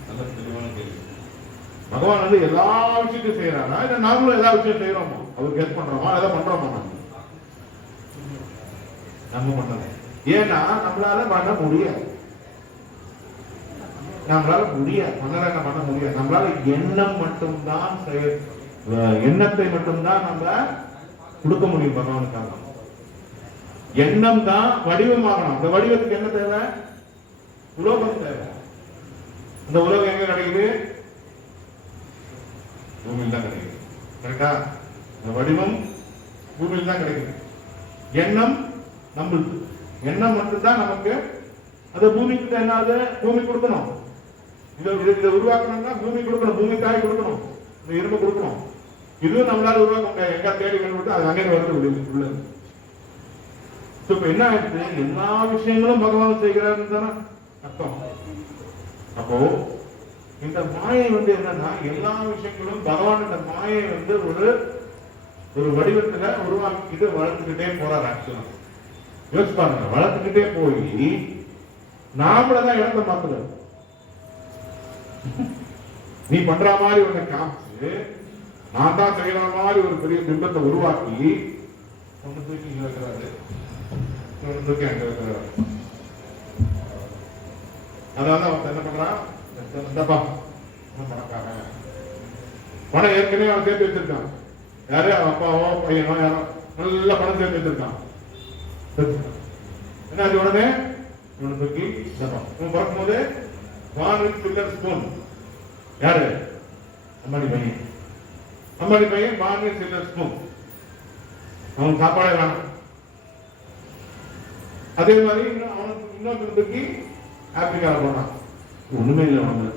நல்ல தெளிவான கேள்வி. பகவான் வந்து எல்லா விஷயத்தையும் செய்யறாரா இல்ல நாமளும் எல்லா விஷயம் செய்யறோமோ? அவருக்கு ஹெல்ப் பண்றோமா அதை பண்றோமா? நம்ம பண்ணல. ஏன்னா நம்மளால பண்ண முடியாது. நம்மளால முடியாது. பண்ண முடியாது. நம்மளால எண்ணம் மட்டும்தான் எண்ணத்தை மட்டும்தான் நம்ம கொடுக்க முடியும் பகவானுக்காக. எண்ணம் தான் வடிவமாகணும். அந்த வடிவத்துக்கு என்ன தேவை? உலோகம் தேவை. இந்த உலகம் எங்க கிடைக்குது? பூமியில் தான் கிடைக்குது. கரெக்டா? இந்த வடிவம் பூமியில் தான் கிடைக்குது. எண்ணம் நம்மளுக்கு. எண்ணம் மட்டும்தான் நமக்கு. அந்த பூமிக்கு என்ன ஆகுது? பூமி கொடுக்கணும். இதை உருவாக்கணும்னா பூமி கொடுக்கணும். பூமி தாய் கொடுக்கணும். இந்த இரும்பு கொடுக்கணும். இதுவும் நம்மளால உருவாக்க முடியாது. எங்க தேடி கண்டுபிடிச்சு அது அங்கே வருது உள்ளது. இப்ப என்ன ஆயிடுச்சு? எல்லா விஷயங்களும் பகவான் செய்கிறாருன்னு தானே அர்த்தம். அப்போ இந்த மாயை வந்து என்னன்னா எல்லா விஷயங்களும் பகவான் இந்த மாயை வந்து ஒரு வடிவத்துல உருவாக்கிட்டு வளர்த்துக்கிட்டே போறாரு. ஆக்சுவலா யோசிச்சு பாருங்க. வளர்த்துக்கிட்டே போய் நாமளதான் இடத்தை மாத்துறாரு. நீ பண்ற மாதிரி ஒண்ணு காமிச்சு நான் தான் செய்யற மாதிரி ஒரு பெரிய பிம்பத்தை உருவாக்கி ஒன்று தூக்கி இங்க வைக்கிறாரு, ஒன்று தூக்கி அங்க வைக்கிறாரு. அதாவது அவன் என்ன பண்றான்? இந்தப்பா பணக்காரன். பணம் ஏற்கனவே அவன் சேர்த்து வச்சிருக்கான். யாரு? அப்பாவோ பையனோ யாரோ நல்ல பணம் சேர்த்து வச்சிருக்கான். என்ன அது? உடனே இவனை தூக்கி இந்தப்பா. இவன் பிறக்கும் போது வான் சில்லர் ஸ்பூன். யாரு? அம்பானி பையன். அம்பானி பையன் வான் சில்லர் ஸ்பூன். அவன் சாப்பாடே வேணாம். அதே மாதிரி அவனுக்கு இன்னொரு தூக்கி ஆப்பிரிக்கால போனான். ஒண்ணுமே இல்லை அவனு.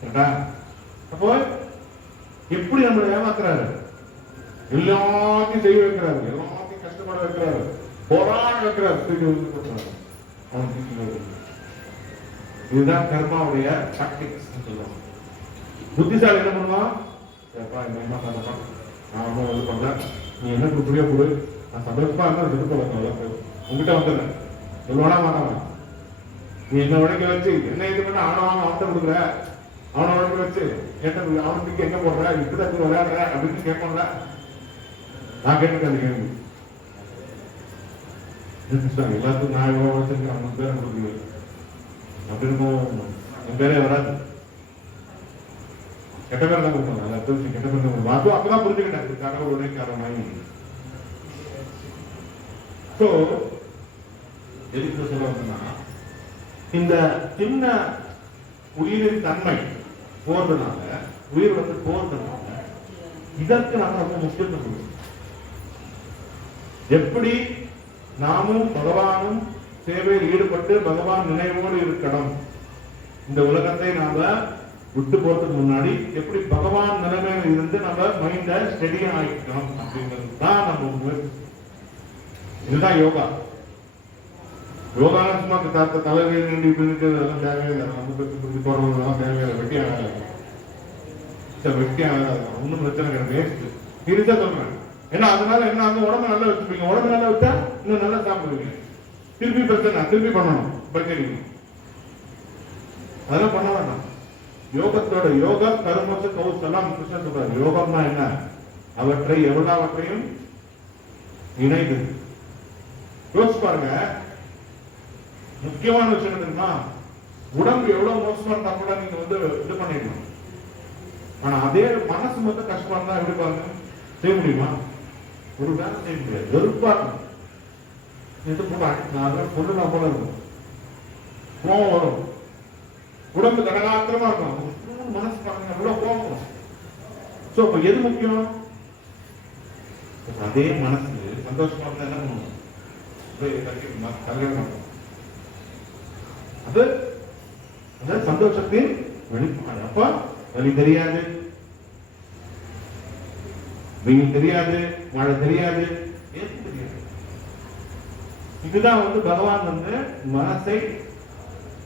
கரெக்டா? அப்போ எப்படி நம்மளை ஏமாத்துறாரு? எல்லாத்தையும் செய்ய வைக்கிறாரு, எல்லாத்தையும் கஷ்டப்பட வைக்கிறாரு, போராட வைக்கிறாரு. இதுதான் கர்மாவுடைய டாக்டிக்ஸ் சொல்லுவாங்க. புத்திசாலி என்ன பண்ணுவான்? நான் ஒன்றும் இது பண்ணல, நீ என்ன கொடுக்குறியோ கொடு, நான் சந்தோஷமா இருந்தா திருப்பி உங்ககிட்ட வந்துடுறேன் சொல்லுவானா மாட்டாங்க. நீ என்ன உடைக்க வச்சு என்ன இது பண்ண அவனை அவன்கிட்ட கொடுக்குற, அவனை உடைக்க வச்சு கேட்ட அவனுக்கு எங்க போடுற, இப்படி விளையாடுற அப்படின்னு கேட்போம்ல. நான் கேட்டுருக்கேன் அந்த கேள்வி. எல்லாத்துக்கும் நான் எவ்வளோ வச்சிருக்கேன் அவனுக்கு பேரை கொடுக்குறது அப்படின்னு என் பேரே வராது. கெட்ட பேர் தான் கொடுப்பாங்க. அதை கெட்ட பேர் தான் கொடுப்பாங்க. அதுவும் அப்பதான் புரிஞ்சுக்கிட்டேன் கடவுளுடைய காரணமாயி. ஸோ எதுக்கு சொல்ல வந்தா இந்த சின்ன உயிரின் தன்மை போறதுனால, உயிர் வந்து போறதுனால இதற்கு நாம ரொம்ப முக்கியத்துவம் கொடுக்கணும். எப்படி நாமும் பகவானும் சேவையில் ஈடுபட்டு பகவான் நினைவோடு இருக்கணும். இந்த உலகத்தை நாம விட்டு போறதுக்கு முன்னாடி எப்படி பகவான் நிலைமையில இருந்து நம்ம மைண்ட ஸ்டெடியா ஆகிக்கணும் அப்படிங்கிறது தான் நம்ம முயற்சி. இதுதான் யோகா. யோகா சும்மா தலைவலி அதெல்லாம் தேவையில்லை. நமக்கு போறவங்கலாம் தேவையில்லை. வெட்டியாக ஒன்றும் பிரச்சனை கிடையாது. வேஸ்ட். இதுதான் சொல்றேன். ஏன்னா அதனால என்ன ஆகும்? உடம்பு நல்லா வச்சுப்பீங்க. உடம்பு நல்லா விட்டா இன்னும் நல்லா சாப்பிடுவீங்க. திருப்பி பிரச்சனை, திருப்பி பண்ணணும், பக்கடிங்க. அதெல்லாம் பண்ண வேண்டாம். யோகத்தோட யோகா கர்மச கௌசலம் கிருஷ்ணன் சொல்றாரு. யோகம்னா என்ன? அவற்றை எவ்வளவற்றையும் இணைது. யோசிச்சு பாருங்க. முக்கியமான விஷயம் என்னன்னா, உடம்பு எவ்வளவு மோசமா இருந்தா கூட நீங்க வந்து இது பண்ணிடணும். ஆனா அதே மனசு மட்டும் கஷ்டமா இருந்தா எப்படி பாருங்க செய்ய முடியுமா? ஒரு வேலை செய்ய முடியாது. வெறுப்பா இருக்கும். இது பொண்ணு நான் போல இருக்கும். கோபம் வரும். உடம்பு கடகாத்திரமா இருக்கும். மனசு பாருங்க எவ்வளவு கோபம் வரும். சோ அப்ப எது முக்கியம்? அதே மனசு சந்தோஷமா இருந்தா என்ன பண்ணுவோம்? கல்யாணம். அது சந்தோஷத்தின் வெளிப்பாடு. அப்ப வலி தெரியாது, வெயில் தெரியாது, மழை தெரியாது, ஏன் தெரியாது. இதுதான் வந்து பகவான் வந்து மனசை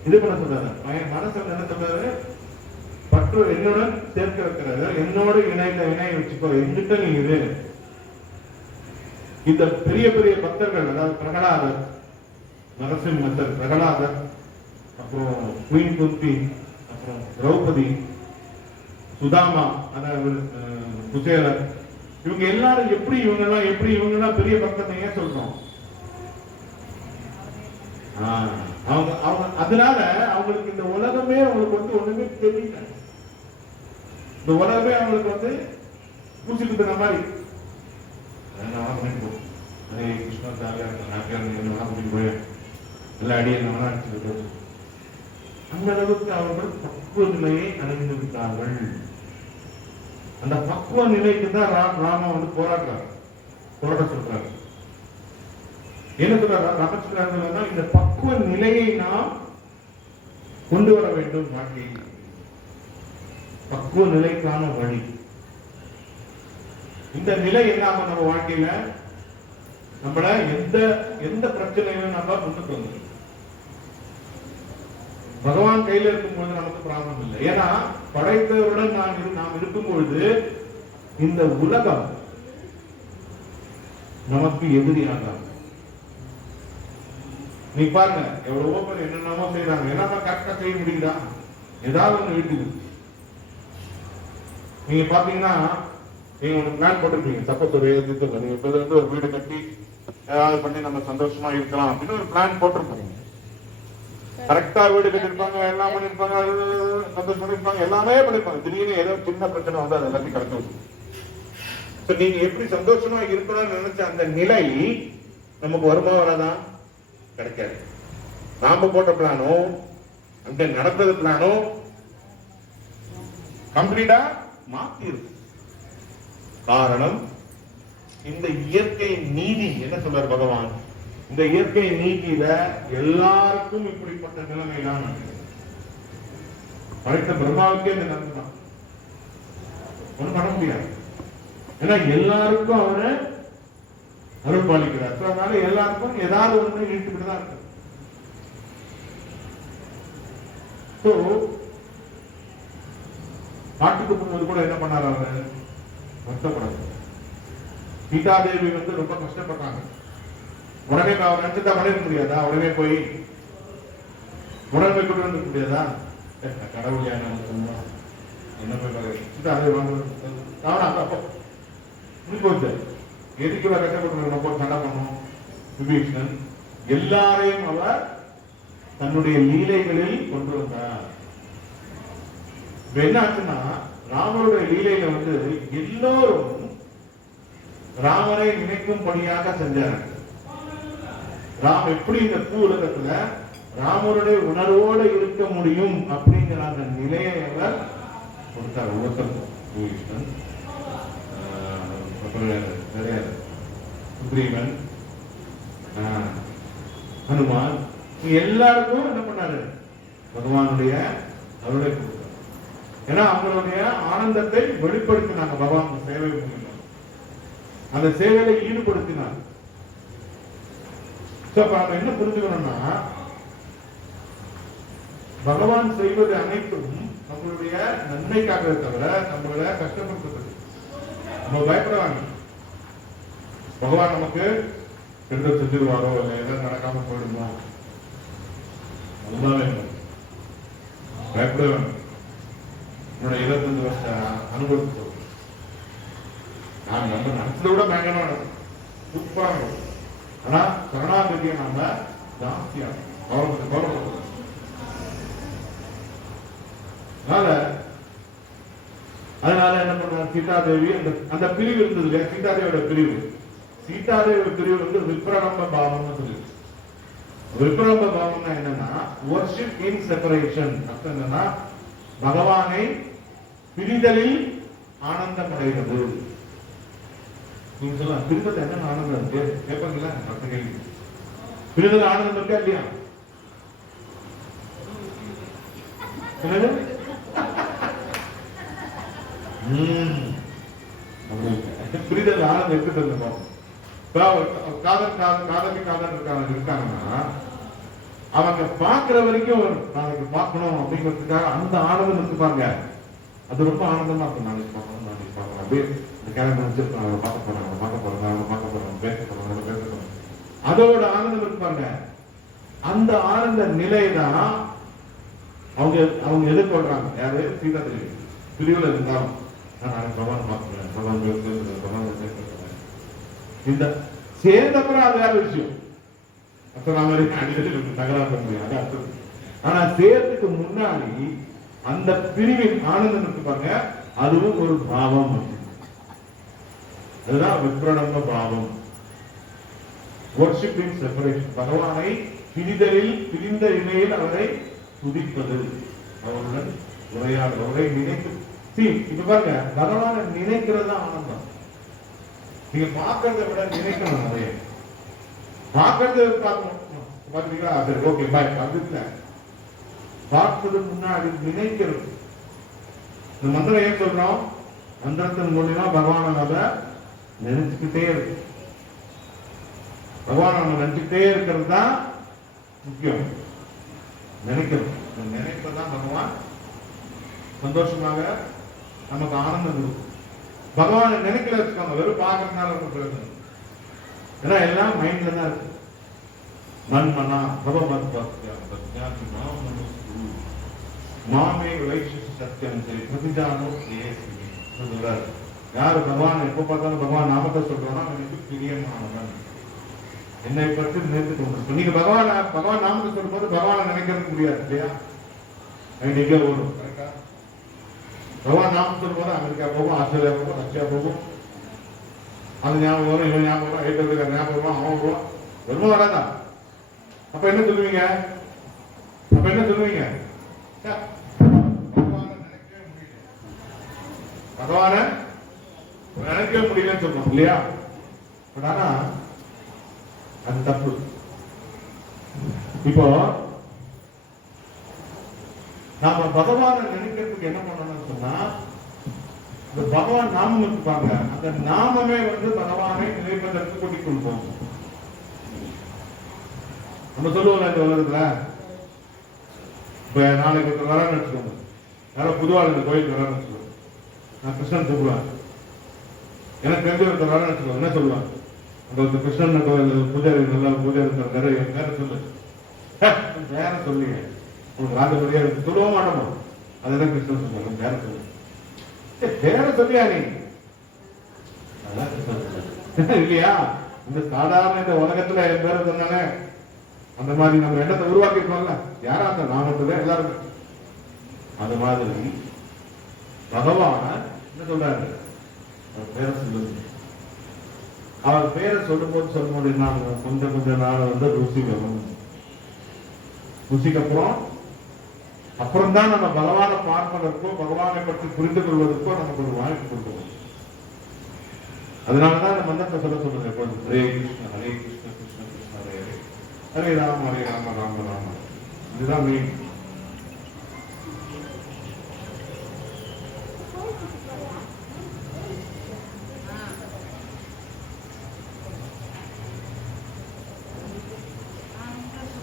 இது பண்ண சொல்றாரு. மனசை என்ன சொல்றாரு? பற்று என்னுடன் சேர்க்க வைக்கிறாரு. என்னோட இணைய வச்சுக்கோ, எங்கிட்ட நீ இது இந்த பெரிய பெரிய பக்தர்கள், அதாவது பிரகலாதர், நரசிம்மர், பிரகலாதர், அப்புறம் குயின் குந்தி, அப்புறம் திரௌபதி, சுதாமா, அதாவது குசேலர், இவங்க எல்லாரும் எப்படி இவங்கெல்லாம் பெரிய பக்தர் ஏன் சொல்றோம்? அவங்க அதனால அவங்களுக்கு இந்த உலகமே அவங்களுக்கு வந்து ஒண்ணுமே தெரியல. இந்த உலகமே அவங்களுக்கு வந்து பூச்சிக்கிட்டு மாதிரி ஹரே கிருஷ்ணா ஜாலியா இருக்க போய் எல்லா அடி என்ன வேணா அடிச்சுக்கிட்டு அந்த அளவுக்கு அவர்கள் பக்குவ நிலையை அடைந்து விட்டார்கள். அந்த பக்குவ நிலைக்கு தான் ராம வந்து போராட சொல்றாரு. என்ன சொல்றாரு ராமச்சந்திரன்? இந்த பக்குவ நிலையை நாம் கொண்டு வர வேண்டும் வாழ்க்கையில். பக்குவ நிலைக்கான வழி இந்த நிலை இல்லாம நம்ம வாழ்க்கையில நம்மள எந்த பிரச்சனையும் நம்ம முன்னுக்கு வந்து பகவான் கையில இருக்கும்போது நமக்கு ப்ராப்ளம் இல்லை. ஏன்னா படைத்தவருடன் நாம் இருக்கும்பொழுது இந்த உலகம் நமக்கு எதிரியாகாது. நீ பாருங்க, எவ்வளவோ பேர் என்னென்னமோ செய்யறாங்க, எல்லாமே கரெக்டா செய்ய முடியுதா? ஏதாவது ஒண்ணு வீட்டுக்கு நீங்க பாத்தீங்கன்னா, நீங்க ஒரு பிளான் போட்டிருக்கீங்க, சப்போஸ் ஒரு நீங்க இப்ப வந்து ஒரு வீடு கட்டி ஏதாவது பண்ணி நம்ம சந்தோஷமா இருக்கலாம் அப்படின்னு ஒரு பிளான் போட்டிருப்போம். கரெக்டா வீடு கட்டிருப்பாங்க, எல்லாம் பண்ணிருப்பாங்க, சந்தோஷம் பண்ணிருப்பாங்க, எல்லாமே பண்ணிருப்பாங்க. திடீர்னு ஏதோ சின்ன பிரச்சனை வந்து அது எல்லாத்தையும் கடத்தி வச்சு நீங்க எப்படி சந்தோஷமா இருக்கணும்னு நினைச்ச அந்த நிலை நமக்கு வருமா வராதான்? கிடைக்காது. நாம போட்ட பிளானோ அங்க நடந்தது பிளானோ கம்ப்ளீட்டா மாத்தி இருக்கு. காரணம் இந்த இயற்கை நீதி. என்ன சொல்றாரு பகவான்? இந்த இயற்கை நீதியில எல்லாருக்கும் இப்படிப்பட்ட நிலைமை தான் படைத்த பிரம்மாவுக்கே இந்த நிலைமை தான். ஒன்றும் பண்ண முடியாது. ஏன்னா எல்லாருக்கும் அவரு அருள் பாலிக்கிறார். அதனால எல்லாருக்கும் ஏதாவது ஒன்று இழுத்துக்கிட்டு தான் இருக்கு. காட்டுக்கு போகும்போது கூட என்ன பண்ணாரு அவரு? கஷ்டப்படாது. சீதாதேவி வந்து ரொம்ப கஷ்டப்பட்டாங்க. உடனே அவர் நினைச்சதா பண்ணிட முடியாதா? உடனே போய் கொண்டு வந்து முடியாதா? கடவுள் என்ன போய் சீதாதேவி போச்சு. எதுக்கு கஷ்டப்பட்டு போய் சண்டை பண்ணும் விபீஷணன்? எல்லாரையும் அவர் தன்னுடைய லீலைகளில் கொண்டு வந்தார். என்ன ஆச்சுன்னா, ராமருடைய லீலையில வந்து எல்லோரும் ராமரை நினைக்கும்படியாக செஞ்சார். ராம் எப்படி இந்த பூ உலகத்துல ராமருடைய உணர்வோடு இருக்க முடியும் அப்படிங்கிற அந்த நிலையை அவர் கொடுத்தார். விபீஷணன், சுக்ரீவன், ஹனுமான், எல்லாருக்கும் என்ன பண்ணாரு? பகவானுடைய அருளை கொடுத்தார். ஏன்னா அவங்களுடைய ஆனந்தத்தை வெளிப்படுத்தினாங்க. பகவான் சேவை மூலமா அந்த சேவையில ஈடுபடுத்தினார். நம்ம என்ன புரிஞ்சுக்கணும்னா, பகவான் செய்வது அனைத்தும் நம்மளுடைய நன்மைக்காக தவிர நம்மள கஷ்டப்படுத்துறது. நம்ம பயப்படாங்க. பகவான் நமக்கு கெடுதல் செஞ்சிருவாரோ இல்லை எதாவது நடக்காம போயிடுமோ, அதுதான் வேணும். பயப்பட வேணும். என்னோட 25 வருஷ அனுபவத்தை நான் நம்ம நடத்ததை விட பயங்கரமா நடக்கும், சூப்பரா இருக்கும். ஆனா சரணாகதியை நாம ஜாஸ்தியா கவலைப்படுறோம். அதனால என்ன பண்ண சீதாதேவி அந்த பிரிவு இருந்தது இல்லையா? சீதாதேவியோட பிரிவு வந்து விப்ரலம்ப பாவம்னு சொல்லி. விப்ரலம்ப பாவம்னா என்னன்னா, வர்ஷிப் இன் செப்பரேஷன். அர்த்தம் என்னன்னா, பகவானை பிரிதலில் ஆனந்தம் அடைகிறது. நீங்க சொல்லலாம், பிரிதல் என்ன ஆனந்தம் இருக்கு கேட்பாங்களா? அடுத்த கேள்வி, பிரிதல் ஆனந்தம் இருக்கா இல்லையா? பிரிதல் ஆனந்தம் இருக்கு சொல்லுங்க. காதல் இருக்காங்கன்னா அவங்க பாக்குற வரைக்கும் நாளைக்கு பார்க்கணும் அப்படிங்கிறதுக்காக அந்த ஆனந்தம் இருப்பாங்க. அது ரொம்ப ஆனந்தமா இருக்கும். நாளைக்கு பார்க்கணும் அப்படியே இந்த கிழமை பார்க்க போறாங்க பேச போறாங்க அதோட ஆனந்தம் இருப்பாங்க. அந்த ஆனந்த நிலை தான் அவங்க எதிர்கொள்றாங்க. யாரு? சீதா தேவி பிரிவுல இருந்தாலும் நான் பகவான் பார்க்கிறேன், பகவான் இந்த சேர்ந்தப்புறம் அது வேற விஷயம். அப்ப நாம அடிக்கடி தகராறு பண்ண முடியாது. ஆனா சேர்த்துக்கு முன்னாடி அந்த பிரிவின் ஆனந்தம் இருப்பாங்க, அதுவும் ஒரு பாவம். அதுதான் விப்ரணம்ப பாவம். worship in separation. பகவானை பிரிந்த நிலையில் அவரை துதிப்பது, அவருடன் உரையாடு, அவரை நினைத்து. இப்ப பாருங்க, பகவானை நினைக்கிறது தான் ஆனந்தம். நீங்க பார்க்கறத விட நினைக்கணும். நிறைய பார்க்கறது பார்க்கணும். பாத்தீங்களா? சரி, ஓகே, பாய். அது இல்ல, பார்ப்பதற்கு முன்னாடி நினைக்கிறது. இந்த மந்திரம் ஏன் சொல்றோம்? மந்திரத்தின் மூலியமா பகவானை நினைச்சுக்கிட்டே இருக்கு. பகவான் நம்ம நினைச்சுக்கிட்டே இருக்கிறது தான் முக்கியம். நினைக்கிறது, நினைப்பதான் பகவான் சந்தோஷமாக நமக்கு ஆனந்தம் கொடுக்கும். பகவானை நினைக்கல வச்சுக்கோங்க, வெறும் பார்க்கறதுனால ரொம்ப பிரயோஜனம். ஏன்னா எல்லாம் மைண்ட்ல தான் இருக்கு. மன்மனா பகவத் மாமே வைஷ்ய சத்தியம் பிரதிஜானோ சொல்றாரு. யாரு பகவான் எப்ப பார்த்தாலும் பகவான் நாமத்தை சொல்றோம்னா எனக்கு பிரியமானவன், என்னை பற்றி நினைத்து கொண்டு. நீங்க பகவான் நாமத்தை சொல்லும் போது பகவானை நினைக்கிறது முடியாது இல்லையா? எங்க வரும் கரெக்டா? பகவான் நாமம் சொல்லும் போது அமெரிக்கா போகும், ஆஸ்திரேலியா போகும், ரஷ்யா போகும், அது ஞாபகம் வரும், இவன் ஞாபகம் வரும், ஏற்கனவே ஞாபகம் வரும், அவன் வருவான், வருமா வராதா? அப்ப என்ன சொல்லுவீங்க? பகவான நினைக்கவே முடியலன்னு சொல்றோம் இல்லையா? பட் ஆனா அது தப்பு. இப்போ நாம பகவானை நினைக்கிறதுக்கு என்ன பண்ணணும்னு சொன்னா, இந்த பகவான் நாமம் இருப்பாங்க, அந்த நாமமே பகவானை நினைப்பதற்கு கூட்டிக் கொள்வோம். நம்ம சொல்லுவோம் இந்த உலகத்துல, இப்ப நாளைக்கு ஒருத்தர் வரான்னு வச்சுக்கோங்க, யாரோ புதுவாள் இந்த கோயிலுக்கு வரான்னு வச்சுக்கோங்க, நான் கிருஷ்ணன் கூப்பிடுவேன். எனக்கு தெரிஞ்ச ஒருத்தர் வரான்னு வச்சுக்கோங்க, என்ன சொல்லுவாங்க? அந்த ஒரு கிருஷ்ணன் கோயில் பூஜாரி, நல்ல பூஜாரி வேற சொல்லு, வேற சொல்லுங்க, உங்களுக்கு ராஜபதியா சொல்லுவ மாட்டோம். அதுதான் கிருஷ்ணன் சொல்லுவாங்க, வேற சொல்லு, வேற சொல்லியா நீ இல்லையா? இந்த சாதாரண இந்த உலகத்துல என் பேர் சொன்னானே, அந்த மாதிரி நம்ம எண்ணத்தை உருவாக்கி இருக்கோம்ல, யாரா அந்த நாமத்துல எல்லாருமே. அது மாதிரி பகவான என்ன சொல்றாரு? அவர் பேரை சொல்லுங்க. அவர் பேரை சொல்லும் போது என்ன கொஞ்ச நாள் ருசி வரும். ருசிக்கு அப்புறம் தான் நம்ம பகவானை பார்ப்பதற்கோ பகவானை பற்றி புரிந்து கொள்வதற்கோ நமக்கு ஒரு வாய்ப்பு கொடுக்கணும். அதனாலதான் இந்த மந்திரத்தை சொல்லுங்க எப்பொழுது, ஹரே கிருஷ்ண ஹரே கிருஷ்ண கிருஷ்ண கிருஷ்ண ஹரே ஹரே, ஹரே ராம ராம ராம. இதுதான் மெயின்.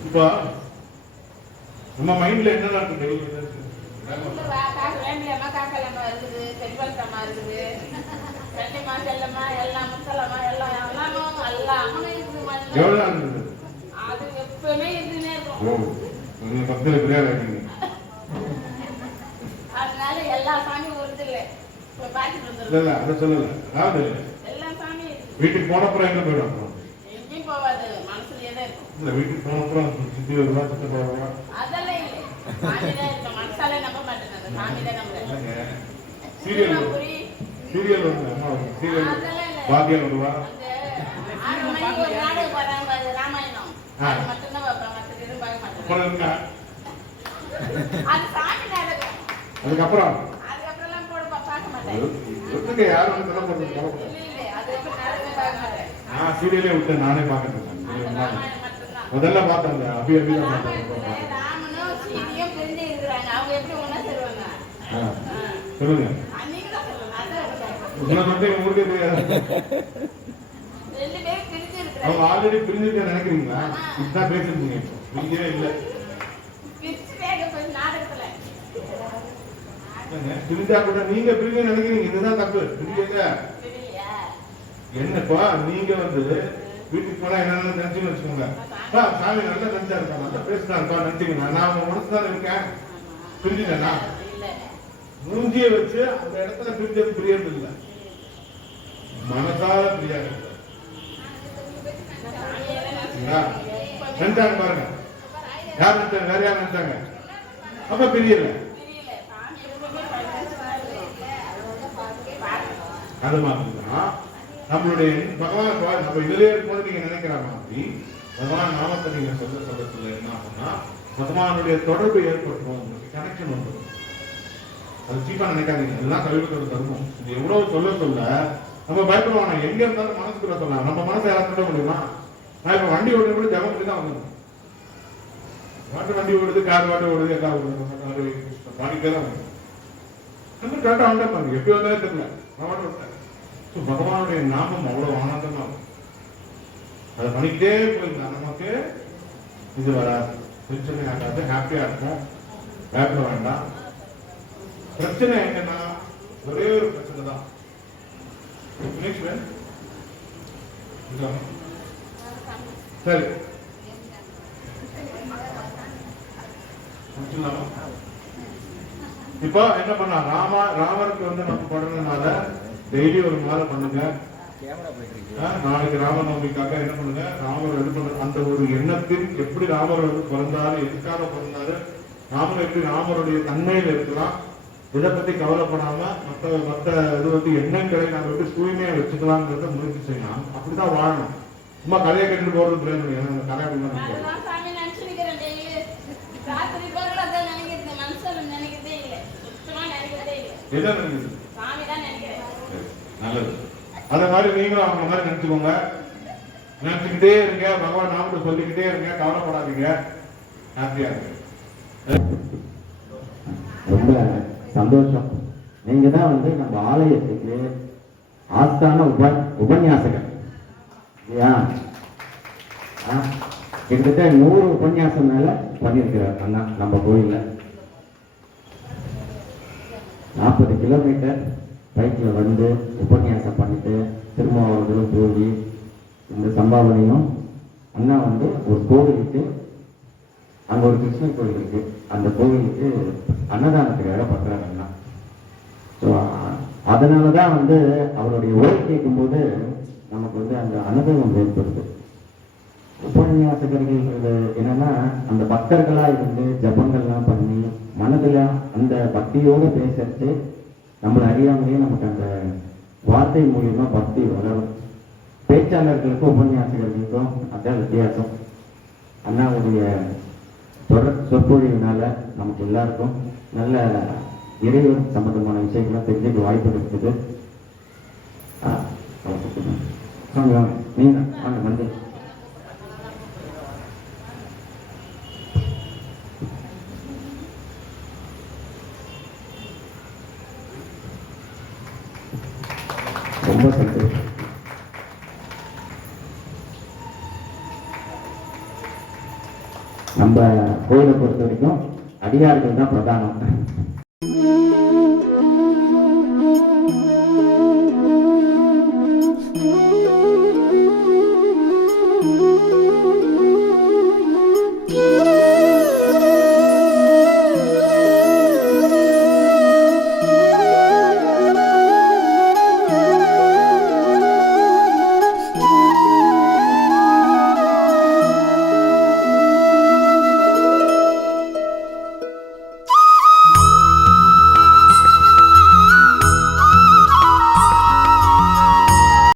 இப்ப நம்ம மைண்ட்ல என்ன நடக்குது? வீட்டுக்கு போனப்புறம் எங்க போயிடும்? வீட்டுக்கு போனப்புறம் சுத்தி வருவா, சுத்த போவா, சீரியல் வந்து அம்மா சீரியல் பாக்கியம் வருவா. அதுக்கப்புறம் யாரும் சீரியலே விட்டு நானே பாக்கிறேன். முதல்ல பார்த்தேன் அபி சொல்லுங்க. அவங்க ஆல்ரெடி பிரிஞ்சுட்டு நினைக்கிறீங்களா? இதுதான் பேசிருக்கீங்க, பிரிஞ்சவே இல்லை. பிரிஞ்சா கூட நீங்க பிரிஞ்சு நினைக்கிறீங்க, இதுதான் தப்பு. பிரிஞ்சங்க என்னப்பா, நீங்க வீட்டுக்கு போனா என்னென்ன நினைச்சுன்னு வச்சுக்கோங்க. சாமி நல்லா நினைச்சா இருப்பா, நல்லா பேசினா இருப்பா நினைச்சுக்கீங்க. நான் உங்க மனசு தானே இருக்கேன், பிரிஞ்சுட்டேனா? மூஞ்சியை வச்சு அந்த இடத்துல பிரியறது இல்லை, மனசால பிரியாது. நினைச்சாங்க பாருங்க, யார் நினைச்சாங்க, வேற யார் நினைச்சாங்க, அப்ப பிரியல. அது மாதிரிதான் நம்மளுடைய பகவான் நம்ம இதுலயே இருக்கும்போது நீங்க நினைக்கிற மாதிரி பகவான் நாமத்தை நீங்க சொல்ல என்ன ஆகும்னா பகவானுடைய தொடர்பு ஏற்பட்டுரும், உங்களுக்கு கனெக்ஷன் வந்துடும். அது சீப்பா நினைக்காதீங்க, இதுதான் கல்வியோட தர்மம். இது எவ்வளவு சொல்ல நம்ம பயப்படுவாங்க, எங்க இருந்தாலும் மனசுக்குள்ள சொல்லலாம். நம்ம மனசை யாரும் சொல்ல முடியுமா? நான் இப்ப வண்டி ஓடுறது கூட ஜபம் பண்ணி தான் வந்தேன். வண்டி ஓடுது, கார் வாட்டு ஓடுது, எல்லாம் ஓடுது, பாடிட்டே தான் வந்தேன். கரெக்டா வந்தேன் பாருங்க, எப்படி வந்தாலே தெரியல, நான் வாட்டு விட்டேன். பகவானுடைய நாமம் அவ்வளவு ஆனந்தமா இருக்கும். அதை பண்ணிக்கிட்டே போயிருந்தா நமக்கு இது வராது, பிரச்சனை ஆகாது, ஹாப்பியா இருக்கும், பயப்பட வேண்டாம். பிரச்சனை என்னன்னா ஒரே ஒரு பிரச்சனை தான். சரி, இப்போ என்ன பண்ணா ராமருக்கு வந்து நம்ம பண்றதுனால டெய்லி ஒரு மாலை பண்ணுங்க. நாளைக்கு ராமநவமிக்காக என்ன பண்ணுங்க, ராமர் இது பண்ண அந்த ஒரு எண்ணத்தில் எப்படி ராமர் வந்து பிறந்தாரு, எதுக்காக பிறந்தாரு, ராமர் எப்படி ராமருடைய தன்மையில இருக்கலாம், இதை பத்தி கவலைப்படாம மற்ற இது வந்து எண்ணங்களை நாம எப்படி தூய்மையா வச்சுக்கலாம்ன்றத முயற்சி செய்யலாம். அப்படிதான் வாழணும். சும்மா கதையை கேட்டுட்டு போறது பிரயோஜனம், கதை அப்படின்னா நல்லது. அத மாதிரி நீங்களும் அவங்க மாதிரி நினைச்சுக்கோங்க, நினைச்சுக்கிட்டே இருங்க, பகவான் நாமத்தை சொல்லிக்கிட்டே இருங்க, கவலைப்படாதீங்க, ஹாப்பியா இருங்க. ரொம்ப சந்தோஷம். நீங்க தான் வந்து நம்ம ஆலயத்துக்கு ஆஸ்தான உபன்யாசகர் இல்லையா? கிட்டத்தட்ட 100 உபன்யாசம் மேல பண்ணியிருக்கிறார் அண்ணா. நம்ம கோயில்ல 40 கிலோமீட்டர் பைக்ல வந்து உபன்யாசம் பண்ணிட்டு திருமாவளவன் போய் இந்த சம்பாவனையும் அண்ணா வந்து ஒரு கோவிலுக்கு, அங்க ஒரு கிருஷ்ணர் கோவில் இருக்கு, அந்த கோவிலுக்கு அன்னதானத்துக்காக பண்றாங்க அண்ணா. ஸோ அதனாலதான் வந்து அவருடைய உரை கேட்கும்போது நமக்கு வந்து அந்த அனுபவம் ஏற்படுது. உபன்யாசகர்கள் என்னன்னா அந்த பக்தர்களா இருந்து ஜபங்கள்லாம் பண்ணி மனதுல அந்த பக்தியோடு பேசுறது நம்மளை அறியாமலேயே நமக்கு அந்த வார்த்தை மூலியமா பக்தி வளரும். பேச்சாளர்களுக்கும் உபன்யாசகர்களுக்கும் அதான் வித்தியாசம். அண்ணாவுடைய தொடர் சொற்பொழிவினால நமக்கு எல்லாருக்கும் நல்ல இறைவன் சம்பந்தமான விஷயங்கள்லாம் தெரிஞ்சுக்க வாய்ப்பு இருக்குது. நீங்க வாங்க வந்து ரொம்ப சந்தோஷம். நம்ம கோயிலை பொறுத்த வரைக்கும் அடியார்கள் தான் பிரதானம்.